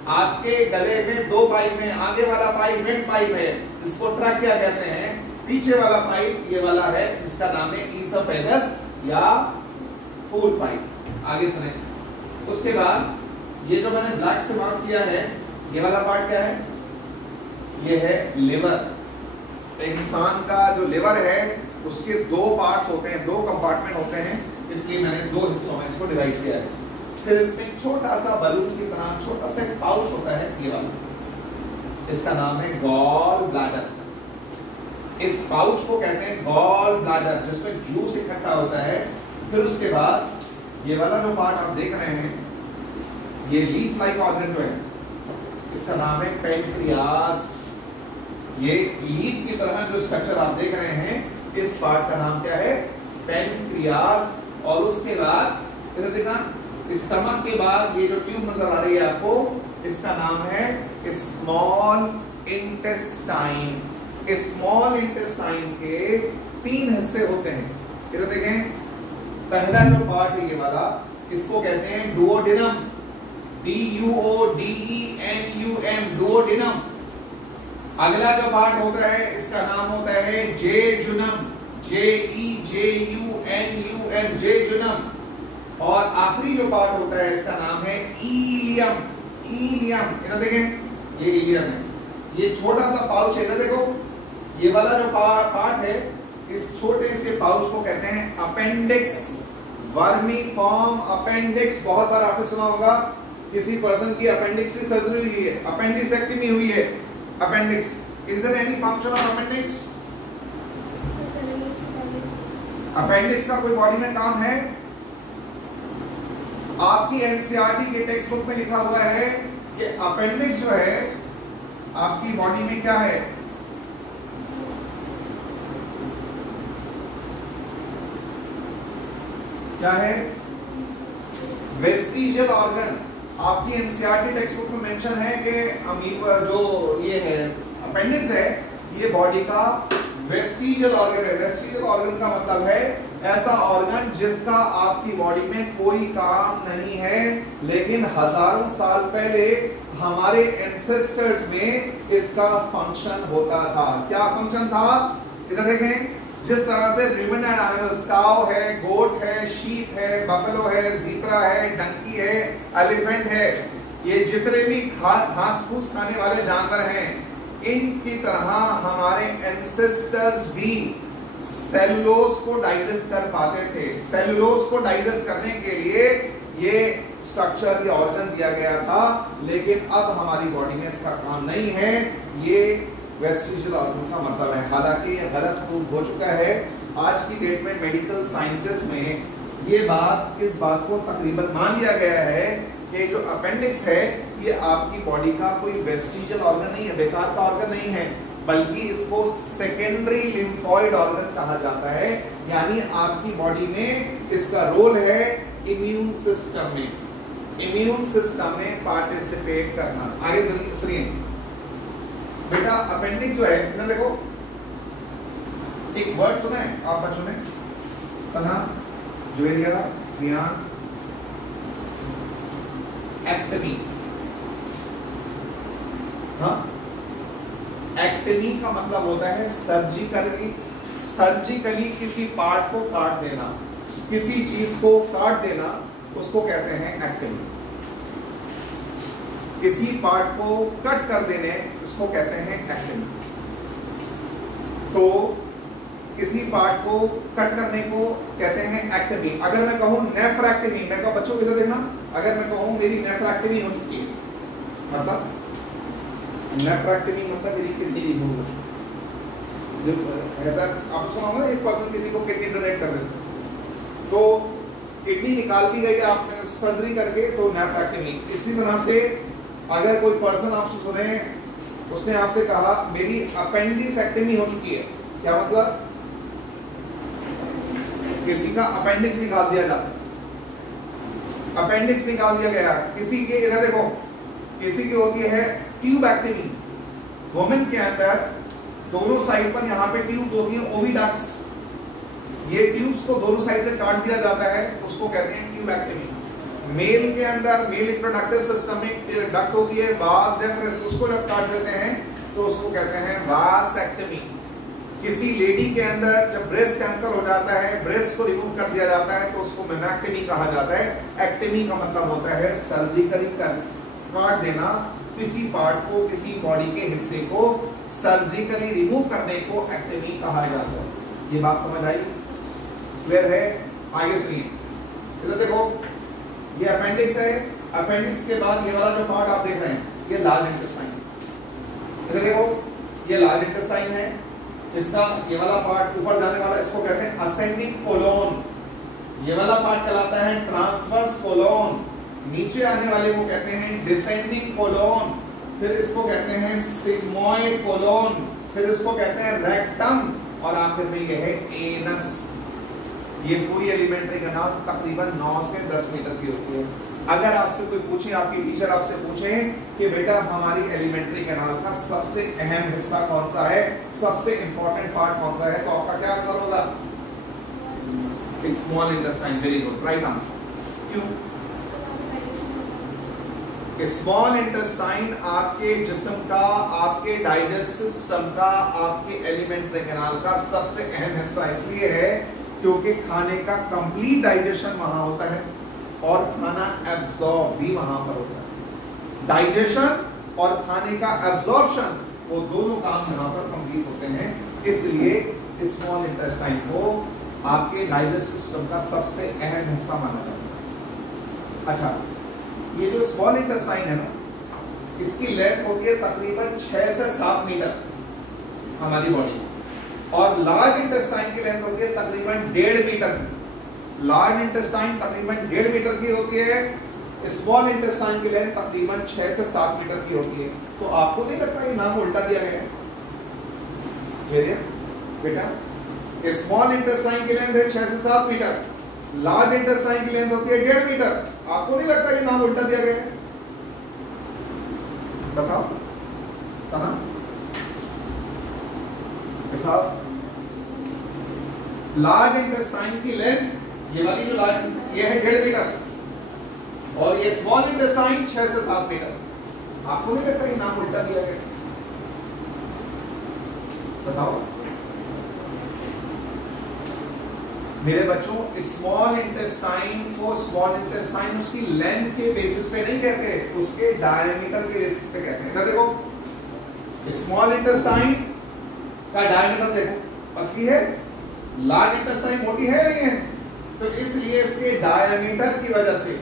आपके गले में दो पाइप हैं। आगे वाला पाइप वेंट पाइप है जिसको ट्रैकिया कहते हैं। पीछे वाला पाइप ये वाला है जिसका नाम है ईसोफेगस या फूड पाइप। आगे सुने। उसके बाद ये जो मैंने ब्लैक से मार्क किया है, ये वाला पार्ट क्या है? ये है लिवर। इंसान का जो लिवर है उसके दो पार्ट्स होते हैं, दो कंपार्टमेंट होते हैं, इसलिए मैंने दो हिस्सों में इसको डिवाइड किया है। फिर इसमें एक छोटा सा बलून की तरह छोटा सा एक पाउच होता है, ये वाला, इसका नाम है गॉल ब्लैडर। इस पाउच को कहते हैं गॉल ब्लैडर, जिसमें जूस इकट्ठा होता है। फिर उसके बाद ये वाला जो पार्ट आप देख रहे हैं, ये लीफ लाइक ऑर्गन जो है, इसका नाम है पेनक्रियास। ये लीफ की तरह जो स्ट्रक्चर आप देख रहे हैं, इस पार्ट का नाम क्या है? पेनक्रियास। और उसके बाद इधर देखना, स्टमक के बाद ये जो ट्यूब नजर आ रही है आपको, इसका नाम है स्मॉल इंटेस्टाइन। स्मॉल इंटेस्टाइन के 3 हिस्से होते हैं। इधर देखें, पहला जो पार्ट है ये वाला, इसको कहते हैं डुओडेनम, DUODENUM, डुओडेनम। अगला जो पार्ट होता है, इसका नाम होता है जेजुनम, JEJUNUM, जेजुनम। और आखिरी जो पार्ट होता है, इसका नाम है इलियम, इलियम। इधर देखें, ये इलियम है, ये छोटा सा पाउच है। इधर देखो, ये वाला जो पार्ट है, इस छोटे से पाउच को कहते हैं अपेंडिक्स, वर्मीफॉर्म अपेंडिक्स। बहुत बार आपने सुना होगा किसी पर्सन की अपेंडिक्स की सर्जरी हुई है, अपेंडिसेक्टमी हुई है। Appendix, is there any function of appendix? Appendix का कोई बॉडी में काम है? आपकी एनसीईआरटी के टेक्स्ट बुक में लिखा हुआ है कि अपेंडिक्स जो है आपकी बॉडी में क्या है? क्या है? Vestigial organ. आपकी एनसीईआरटी टेक्स्ट बुक में मेंशन है कि जो ये है अपेंडिक्स है, ये बॉडी का वेस्टिजियल ऑर्गन है। वेस्टिजियल ऑर्गन का मतलब है ऐसा ऑर्गन जिसका आपकी बॉडी में कोई काम नहीं है, लेकिन हजारों साल पहले हमारे एंसेस्टर्स में इसका फंक्शन होता था। क्या फंक्शन था? इधर देखें, जिस तरह से रुमिनेंट एनिमल्स, काऊ है, गोट है, शीप है, बफेलो है, ज़ीब्रा है, डंकी है, एलिफेंट है, ये जितने भी घास फूस खाने वाले जानवर हैं, इनकी तरह हमारे एंसेस्टर्स भी सेलुलोज को डाइजेस्ट कर पाते थे। सेलुलोज को डाइजेस्ट करने के लिए ये स्ट्रक्चर, ये ऑर्गन दिया गया था, लेकिन अब हमारी बॉडी में इसका काम नहीं है। ये वेस्टिजियल ऑर्गन का मतलब है। हालांकि ये गलत प्रूव हो चुका है। आज की डेट में मेडिकल साइंसेस में ये बात, इस बात को तकरीबन मान लिया गया है कि जो अपेंडिक्स है, ये आपकी बॉडी का कोई वेस्टिजियल ऑर्गन नहीं है, बेकार का ऑर्गन नहीं है, बल्कि इसको सेकेंडरी लिम्फॉइड ऑर्गन कहा जाता है। यानी आपकी बॉडी में इसका रोल है इम्यून सिस्टम में, इम्यून सिस्टम में पार्टिसिपेट करना। आगे सुनिए बेटा, अपेंडिक्स जो है, इधर देखो, एक वर्ड सुना है आप बच्चों ने? सना, जुवेरिया, जियान, एक्टमी। हाँ, एक्टमी का मतलब होता है सर्जिकली, सर्जिकली किसी पार्ट को काट देना, किसी चीज को काट देना, उसको कहते हैं एक्टमी। किसी पार्ट को कट कर देने, इसको कहते हैं एक्टमी। तो किसी पार्ट को कट करने को कहते हैं एक्टमी। अगर मैं कहूं नेफ्रेक्टमी, मैं कहूं बच्चों इधर देखना, अगर मैं कहूं मेरी नेफ्रेक्टमी हो चुकी है, मतलब नेफ्रेक्टमी मतलब मेरी किडनी रिमूव हो चुकी है। जब आप सुना होगा एक पर्सन किसी को किडनी डोनेट कर देता, तो किडनी निकाल दी गई आपने सर्जरी करके, तो नेफ्रेक्टमी। इसी तरह से अगर कोई पर्सन आपसे सुने, उसने आपसे कहा मेरी अपेंडिसेक्टमी हो चुकी है, क्या मतलब? किसी का अपेंडिक्स निकाल दिया जाता है, अपेंडिक्स निकाल दिया गया। किसी के, इधर देखो, किसी की होती है ट्यूबेक्टमी। वुमेन के अंदर दोनों साइड पर यहाँ पे ट्यूब्स होती हैं, ओविडक्ट्स। ये ट्यूब्स को दोनों साइड से काट दिया जाता है, उसको कहते हैं ट्यूबेक्टमी। मेल के अंदर, मेल रिप्रोडक्टिव सिस्टम में डक्ट होती है, वास डेफरेंस, उसको जब काट देते हैं तो उसको कहते हैं वासेक्टमी। किसी लेडी के अंदर जब ब्रेस्ट कैंसर हो जाता है, ब्रेस्ट को रिमूव कर दिया जाता है, तो उसको मेमेक्टमी कहा जाता है। एक्टमी का मतलब होता है सर्जिकली काट देना, किसी पार्ट को, किसी बॉडी के हिस्से को सर्जिकली रिमूव करने को एक्टमी कहा जाता है। ये बात समझ आई? क्लियर है? आगे सुनिए, इधर देखो, ये अपेंडिक्स है। अपेंडिक्स के बाद ये वाला जो पार्ट आप देख रहे हैं, ये लार्ज इंटेस्टाइन। इधर देखो, ये लार्ज इंटेस्टाइन है, इसका ये वाला पार्ट ऊपर जाने वाला इसको कहते हैं असेंडिंग कोलोन, ये वाला पार्ट कहलाता है ट्रांसवर्स कोलोन, नीचे आने वाले को कहते हैं डिसेंडिंग कोलोन, फिर इसको कहते हैं सिग्मोइड कोलोन, फिर इसको कहते हैं रेक्टम, और आखिर में ये है एनस। ये पूरी एलिमेंट्री कैनाल तकरीबन 9 से 10 मीटर की होती है। अगर आपसे कोई पूछे, आपकी टीचर आपसे पूछे कि बेटा हमारी एलिमेंट्री कैनाल का सबसे अहम हिस्सा कौन सा है, सबसे इंपॉर्टेंट पार्ट कौन सा है, तो आपका क्या आंसर होगा? Small intestine. Very good, right answer. क्यों? स्मॉल इंटेस्टाइन आपके जिस्म का, आपके डाइजेस्टिव सिस्टम का, आपके एलिमेंट्री कैनाल का सबसे अहम हिस्सा इसलिए है क्योंकि खाने का कंप्लीट डाइजेशन वहां होता है और खाना एब्जॉर्ब भी वहां पर होता है। डाइजेशन और खाने का एब्जॉर्प्शन, वो दोनों काम यहां पर कंप्लीट होते हैं, इसलिए स्मॉल इंटेस्टाइन को आपके डाइजेस्टिव सिस्टम का सबसे अहम हिस्सा माना जाता है। अच्छा, ये जो स्मॉल इंटेस्टाइन है ना, इसकी लेंथ होती है तकरीबन 6 से 7 मीटर हमारी बॉडी, और लार्ज इंटेस्टाइन की लेंथ होती है तकरीबन 1.5 मीटर। लार्ज इंटेस्टाइन तकरीबन 1.5 मीटर की होती है, स्मॉल इंटेस्टाइन की लेंथ तकरीबन 6 से 7 मीटर की होती है। तो आपको नहीं लगता ये नाम उल्टा दिया गया है? बेटा स्मॉल इंटेस्टाइन की लेंथ है 6 से 7 मीटर, लार्ज इंटेस्टाइन की लेंथ होती है 1.5 मीटर। आपको नहीं लगता ये नाम उल्टा दिया गया है? बताओ सना साहब। लार्ज इंटेस्टाइन की लेंथ, ये वाली जो लार्ज, ये है 1.5 मीटर, और ये स्मॉल इंटेस्टाइन 6 से 7 मीटर। आपको नहीं लगता ये नाम उल्टा दिया गया? बताओ मेरे बच्चों, स्मॉल इंटेस्टाइन को स्मॉल इंटेस्टाइन उसकी लेंथ के बेसिस पे नहीं कहते, उसके डायमीटर के बेसिस पे कहते हैं। इधर देखो, स्मॉल इंटेस्टाइन का डायमीटर देखो पतली है, लार्ज इंटेस्टाइन मोटी है नहीं है, तो इसलिए इसके डायमीटर की वजह से,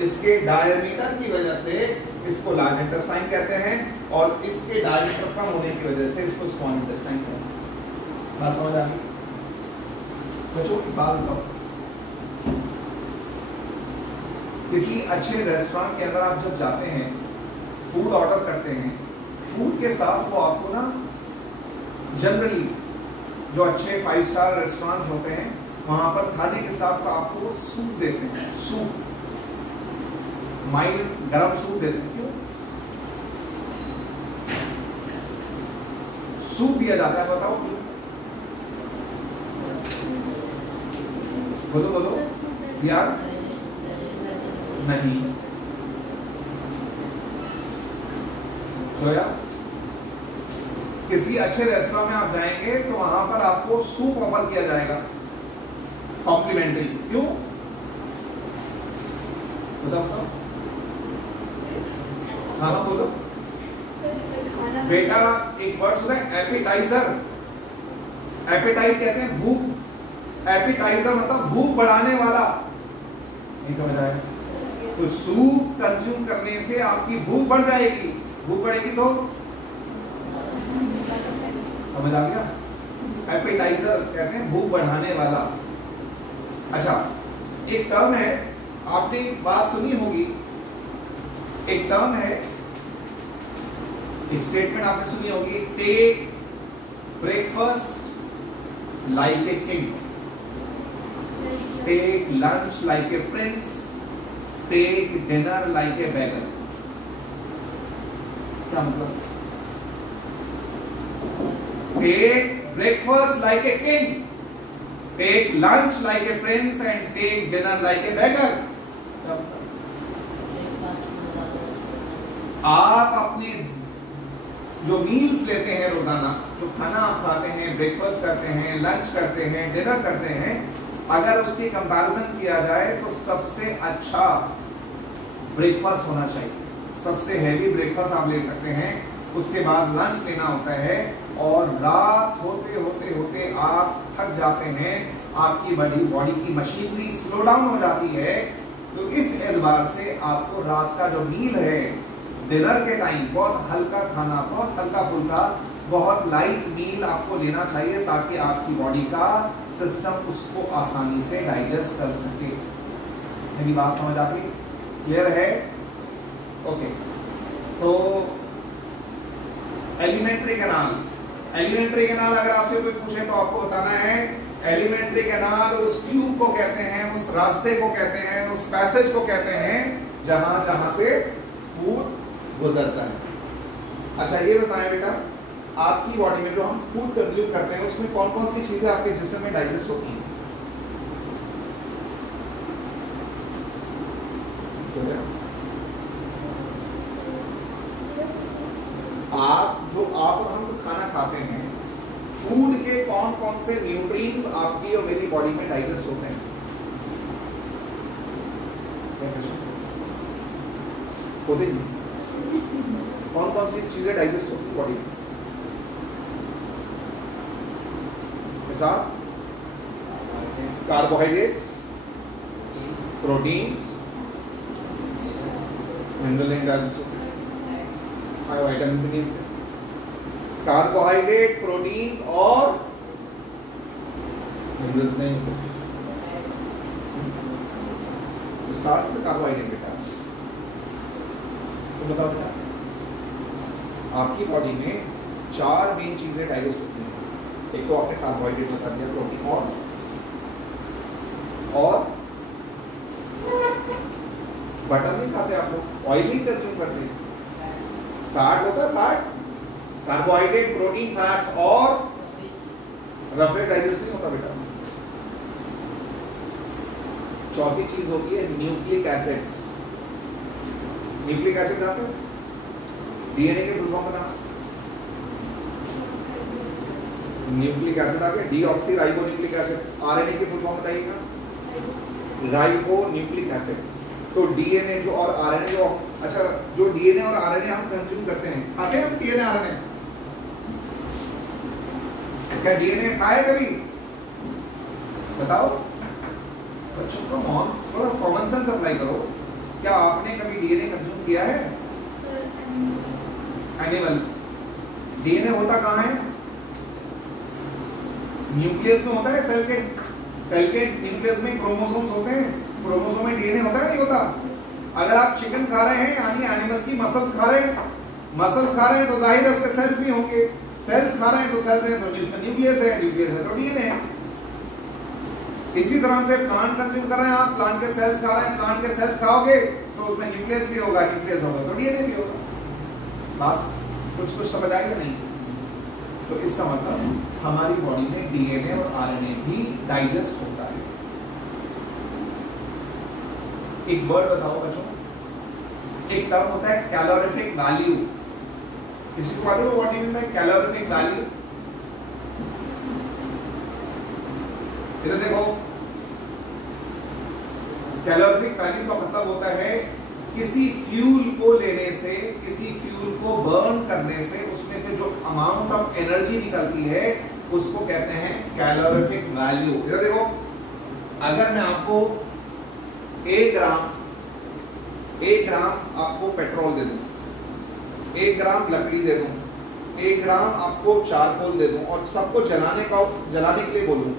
इसके डायमीटर की वजह से इसको लार्ज इंटेस्टाइन कहते हैं, और इसके डायमीटर कम होने की वजह से इसको स्मॉल इंटेस्टाइन कहते हैं। बात समझ आ गई बच्चों? बात बताओ, किसी अच्छे रेस्टोरेंट के अंदर आप जब जाते हैं, फूड ऑर्डर करते हैं, फूड के साथ वो आपको ना जनरली जो अच्छे 5 स्टार रेस्टोरेंट्स होते हैं वहां पर खाने के साथ तो आपको सूप देते हैं, सूप, माइल्ड गरम सूप देते हैं। क्यों सूप दिया जाता है, बताओ क्यों? बोलो बोलो यार। नहीं सोया, किसी अच्छे रेस्टोरेंट में आप जाएंगे तो वहां पर आपको सूप ऑफर किया जाएगा कॉम्प्लीमेंट्री। क्यों? बताओ। हाँ बोलो बेटा। एक वर्ड सुना है एपिटाइजर। एपिटाइट कहते हैं भूख, एपिटाइजर मतलब भूख बढ़ाने वाला। नहीं समझ आया? तो सूप कंज्यूम करने से आपकी भूख बढ़ जाएगी, भूख बढ़ेगी तो समझ आ गया? एपिटाइजर कहते हैं भूख बढ़ाने वाला। अच्छा, एक टर्म है, आपने बात सुनी होगी, एक टर्म है, एक स्टेटमेंट आपने सुनी होगी, take breakfast like a king, take lunch like a prince, take dinner like a beggar. क्या मतलब? Take breakfast like a king, take lunch like a prince and take dinner like a beggar. आप अपने जो meals लेते हैं रोजाना, जो खाना आप खाते हैं, ब्रेकफास्ट करते हैं, लंच करते हैं, डिनर करते हैं, अगर उसकी कंपैरिजन किया जाए तो सबसे अच्छा ब्रेकफास्ट होना चाहिए। सबसे हैवी ब्रेकफास्ट आप ले सकते हैं, उसके बाद लंच लेना होता है, और रात होते होते होते आप थक जाते हैं, आपकी बॉडी की मशीनरी स्लो डाउन हो जाती है। तो इस एतबार से आपको रात का जो मील है, डिनर के टाइम बहुत हल्का खाना, बहुत हल्का फुल्का बहुत लाइट मील आपको लेना चाहिए ताकि आपकी बॉडी का सिस्टम उसको आसानी से डाइजेस्ट कर सके। मेरी बात समझ आती? क्लियर है? ओके। तो एलिमेंट्री कैनाल, एलिमेंट्री कैनाल अगर आपसे कोई पूछे तो आपको बताना है एलिमेंट्री कैनाल उस ट्यूब को कहते हैं, उस रास्ते को कहते हैं, उस पैसेज को कहते हैं जहां जहां से फूड गुजरता है। अच्छा ये बताएं बेटा, आपकी बॉडी में जो हम फूड कंज्यूम करते हैं उसमें कौन कौन सी चीजें आपके जिस्म में डाइजेस्ट होती हैं? आप और हम जो खाना खाते हैं, फूड के कौन कौन से न्यूट्रिएंट्स आपकी और मेरी बॉडी में डाइजेस्ट होते हैं? होते नहीं। कौन कौन सी चीजें डाइजेस्ट होती है बॉडी में? ऐसा कार्बोहाइड्रेट्स, प्रोटीन्स, मिनरल डाइजेस्ट होते हैं, 5 आइटम भी नहीं होते। कार्बोहाइड्रेट, प्रोटीन्स और मिनरल्स नहीं होते। स्टार्च से कार्बोहाइड्रेट बेटा। तो बताओ बेटा, आपकी बॉडी में 4 मेन चीजें डाइजेस्ट होती हैं। एक तो आपने कार्बोहाइड्रेट बता दिया, प्रोटीन और बटर नहीं खाते आप लोग, ऑयल नहीं कंज्यूम करते, फैट होता है, फैट, कार्बोहाइड्रेट, प्रोटीन, फैट्स और रफे डाइजेस्ट नहीं होता बेटा। चौथी चीज होती है न्यूक्लिक एसिड्स। न्यूक्लिक एसिड जानते हो? डीएनए के फुल फॉर्म बताना। न्यूक्लिक एसिड आ गया, deoxy ribo nucleic acid. RNA की फुल फॉर्म बताइएगा। Ribo nucleic acid. तो डीएनए जो और आरएनए जो, अच्छा जो डीएनए और आरएनए हम कंज्यूम करते हैं, खाते हैं हम डीएनए आरएनए? क्या डीएनए खाए कभी? बताओ बच्चों को, मॉम थोड़ा कॉमन सेंस अप्लाई करो। क्या आपने कभी डीएनए कंज्यूम किया है? एनिमल। डीएनए होता कहाँ है? न्यूक्लियस में होता है, सेल के न्यूक्लियस में क्रोमोसोम्स होते हैं। क्रोमोसोम में डीएनए होता है नहीं होता? अगर आप चिकन खा रहे हैं यानी एनिमल की मसल्स खा रहे हैं, मसल्स खा रहे हैं तो जाहिर है उसके सेल्स भी होंगे, सेल्स खा रहे हैं तो सेल्स है तो उसमें न्यूक्लियस है, न्यूक्लियस है तो डीएनए है। इसी तरह से प्लांट कंज्यूम कर रहे हैं आप, प्लांट के सेल्स खा रहे हैं, प्लांट के सेल्स खाओगे तो उसमें न्यूक्लियस भी होगा, न्यूक्लियस होगा तो डीएनए भी होगा। बस कुछ समझ आएगा नहीं? तो इसका मतलब हमारी बॉडी में डीएनए और आरएनए भी डाइजेस्ट होता है। एक वर्ड बताओ बच्चों, एक टर्म होता है कैलोरीफिक वैल्यू। किसी को मालूम है what you mean by calorific value? इधर देखो, कैलोरीफिक वैल्यू का मतलब होता है किसी फ्यूल को लेने से, किसी फ्यूल को बर्न करने से उसमें से जो अमाउंट ऑफ एनर्जी निकलती है उसको कहते हैं कैलोरीफिक वैल्यू। इधर देखो, अगर मैं आपको 1 ग्राम आपको पेट्रोल दे दूं, 1 ग्राम लकड़ी दे दूं, 1 ग्राम आपको चारकोल दे दूं और सबको जलाने के लिए बोलूं,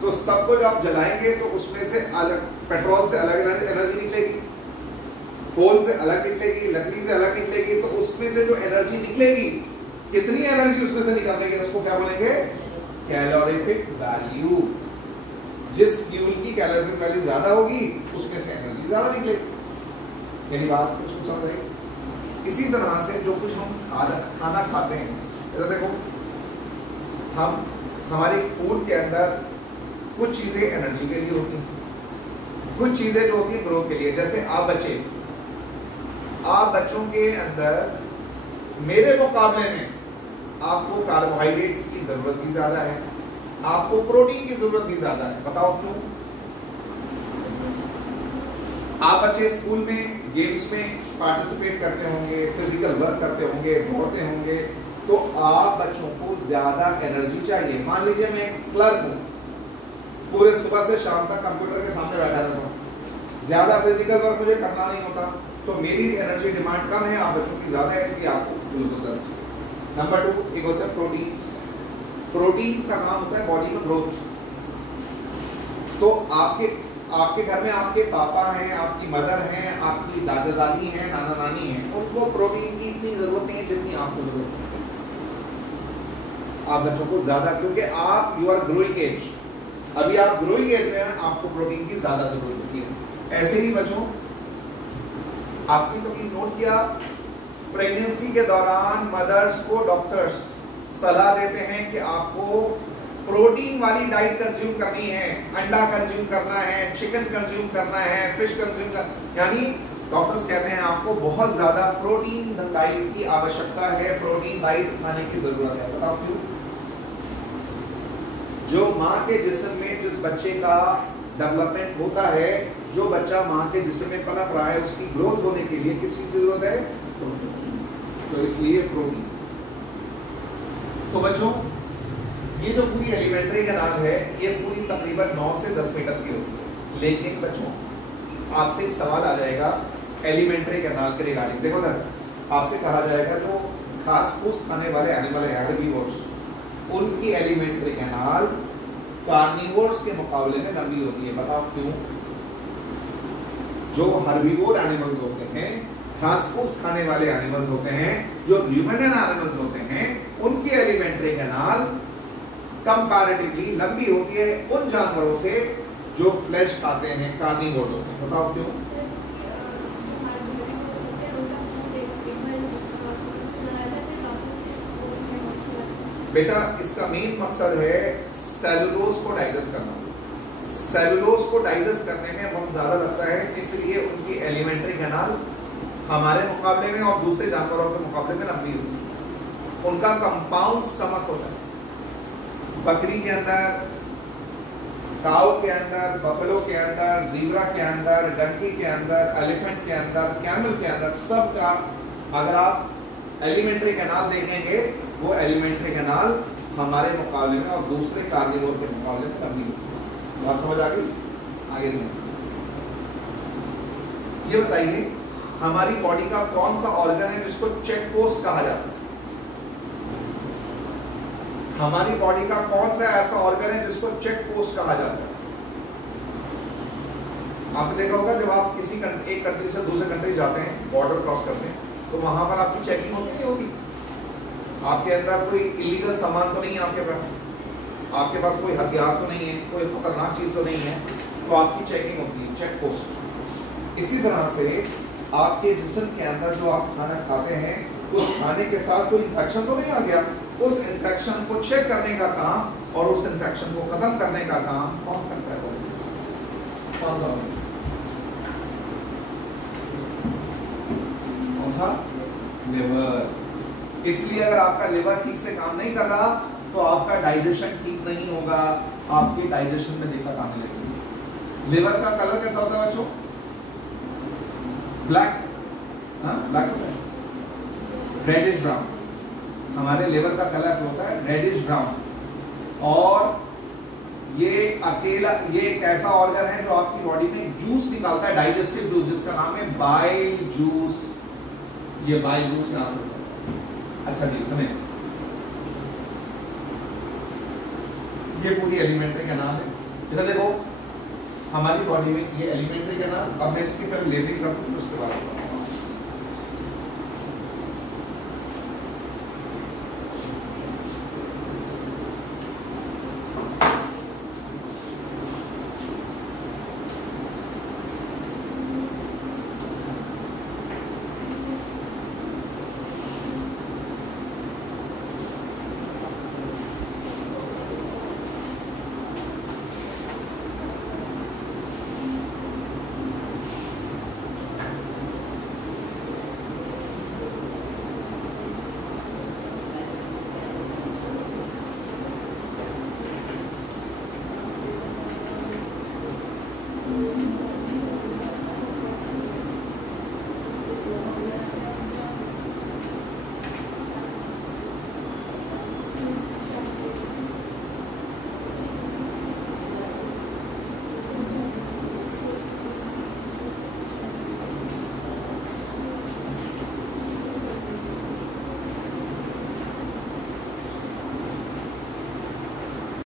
तो सबको जब आप जलाएंगे तो उसमें से अलग, पेट्रोल से अलग एनर्जी निकलेगी, कोल से अलग निकलेगी, लकड़ी से अलग निकलेगी, तो उसमें से जो एनर्जी निकलेगी, कितनी एनर्जी उसमें से निकालेंगे उसको क्या बोलेंगे? Calorific value. जिस फ्यूल की कैलोरीफिक वैल्यू ज्यादा होगी उसमें से एनर्जी ज्यादा निकलेगी। मेरी बात कुछ समझ आई? इसी तरह से जो कुछ हम खाना खाते हैं, इधर देखो, हम हमारी फूड के अंदर कुछ चीजें एनर्जी के लिए होती हैं, कुछ चीजें जो होती है ग्रोथ के लिए। जैसे आप बच्चों के अंदर मेरे मुकाबले में आपको कार्बोहाइड्रेट्स की जरूरत भी ज्यादा है, आपको प्रोटीन की जरूरत भी ज्यादा है। बताओ क्यों? आप बच्चे स्कूल में गेम्स में पार्टिसिपेट करते होंगे, फिजिकल वर्क करते होंगे, दौड़ते होंगे, तो आप बच्चों को ज्यादा एनर्जी चाहिए। मान लीजिए मैं एक क्लर्क हूं, पूरे सुबह से शाम तक कंप्यूटर के सामने बैठा रहता हूं, ज्यादा फिजिकल वर्क मुझे करना नहीं होता, तो मेरी एनर्जी डिमांड कम है, आप बच्चों की ज्यादा है, इसलिए आपको ग्लूकोज चाहिए। नंबर 2 एक होता है प्रोटीन्स। प्रोटीन्स का काम होता है बॉडी में ग्रोथ। तो आपके घर में आपके पापा हैं, आपकी मदर हैं, आपकी दादा दादी हैं, नाना नानी हैं, उनको प्रोटीन की इतनी जरूरत नहीं है जितनी आपको जरूरत है। आप बच्चों को ज्यादा, क्योंकि आप यू आर ग्रोइंग एज, अभी आप ग्रोइंग एज में हैं, आपको प्रोटीन की ज्यादा जरूरत होती है। ऐसे ही बच्चों आपने कभी नोट किया, प्रेगनेंसी के दौरान मदर्स को डॉक्टर्स सलाह देते हैं कि आपको प्रोटीन वाली डाइट कंज्यूम करनी है, अंडा कंज्यूम करना है, चिकन कंज्यूम करना है, फिश कंज्यूम करना, यानी डॉक्टर्स कहते हैं आपको बहुत ज्यादा प्रोटीन डाइट की आवश्यकता है, प्रोटीन डाइट खाने की जरूरत है। बताओ क्यों? जो माँ के जिस्म में जिस बच्चे का डेवलपमेंट होता है, जो बच्चा माँ के जिस्म में पनप रहा है, उसकी ग्रोथ होने के लिए किस चीज की जरूरत है? तो इसलिए प्रोटीन। तो बच्चों ये जो पूरी एलिमेंट्री कैनाल है, ये पूरी तकरीबन 9 से 10 मीटर की होती है। लेकिन बच्चों आपसे एक सवाल आ जाएगा एलिमेंट्री कैनाल के रिगार्डिंग। देखो सर, आपसे कहा जाएगा जो घास फूस खाने वाले एनिमल है, हेर्बिवोर्स, उनकी एलिमेंट्री कैनाल कार्निवोर्स के मुकाबले में लंबी होती है। बताओ क्यों? जो हर्बिवोर एनिमल्स होते हैं, घास फूस खाने वाले एनिमल्स होते हैं, जो र्यूमिनेंट एनिमल्स होते हैं, उनकी एलिमेंट्री कैनाल कंपैरेटिवली लंबी होती है उन जानवरों से जो फ्लैश खाते हैं, कार्निवोर होते हैं। बताओ क्यों? बेटा इसका मेन मकसद है सेलुलोज को डाइजेस्ट करना। सेलुलोज को डाइजेस्ट करने में बहुत ज्यादा लगता है, इसलिए उनकी एलिमेंट्री कैनाल हमारे मुकाबले में और दूसरे जानवरों के मुकाबले में लंबी होती है। उनका कंपाउंड स्टमक होता है। बकरी के अंदर, काऊ के अंदर, बफेलो के अंदर, जीब्रा के अंदर, डंकी के अंदर, एलिफेंट के अंदर, कैमल के अंदर, सब का अगर आप एलिमेंट्री कैनाल देखेंगे, वो एलिमेंट्री कैनाल हमारे मुकाबले में और दूसरे कार्निवोर के मुकाबले में लंबी होती है। बात समझ आ गई? आगे ये बताइए हमारी बॉडी का कौन सा ऑर्गन है जिसको चेक पोस्ट कहा जाता है? हमारी बॉडी का कौन सा ऐसा ऑर्गन है जिसको चेक पोस्ट कहा जाता है? आपने देखा होगा जब आप किसी एक कंट्री से दूसरे कंट्री जाते हैं, बॉर्डर क्रॉस करते हैं, तो वहां पर आपकी चेकिंग होती नहीं होगी? आपके अंदर कोई इलीगल सामान तो नहीं है, आपके पास कोई हथियार तो नहीं है, कोई खतरनाक चीज तो नहीं है, तो आपकी चेकिंग होती है, चेक पोस्ट। इसी तरह से आपके जिस्म के अंदर जो आप खाना खाते हैं, उस खाने के साथ कोई इंफेक्शन तो नहीं आ गया? उस इंफेक्शन को चेक करने का काम और उस इंफेक्शन को खत्म करने का काम कौन करता है? कौन सा? कौन सा? लिवर। इसलिए अगर आपका लिवर ठीक से काम नहीं कर रहा तो आपका डाइजेशन ठीक नहीं होगा, आपके डाइजेशन में दिक्कत आने लगेगी। लिवर का कलर कैसा होता है बच्चों? ब्लैक। ब्लैक होता है, रेडिश ब्राउन। हमारे लिवर का कलर होता है रेडिश ब्राउन। और ये अकेला, ये एक ऐसा ऑर्गन है जो आपकी बॉडी में जूस निकालता है, डाइजेस्टिव जूस, जिसका नाम है बाइल जूस। ये बाइल जूस यहां से होता है। अच्छा जी सुने, ये पूरी एलिमेंट्री कैनाल है। इधर देखो हमारी बॉडी में ये एलिमेंट्री कैनाल। अब मैं इसकी पहले लेबलिंग कर दूं उसके बाद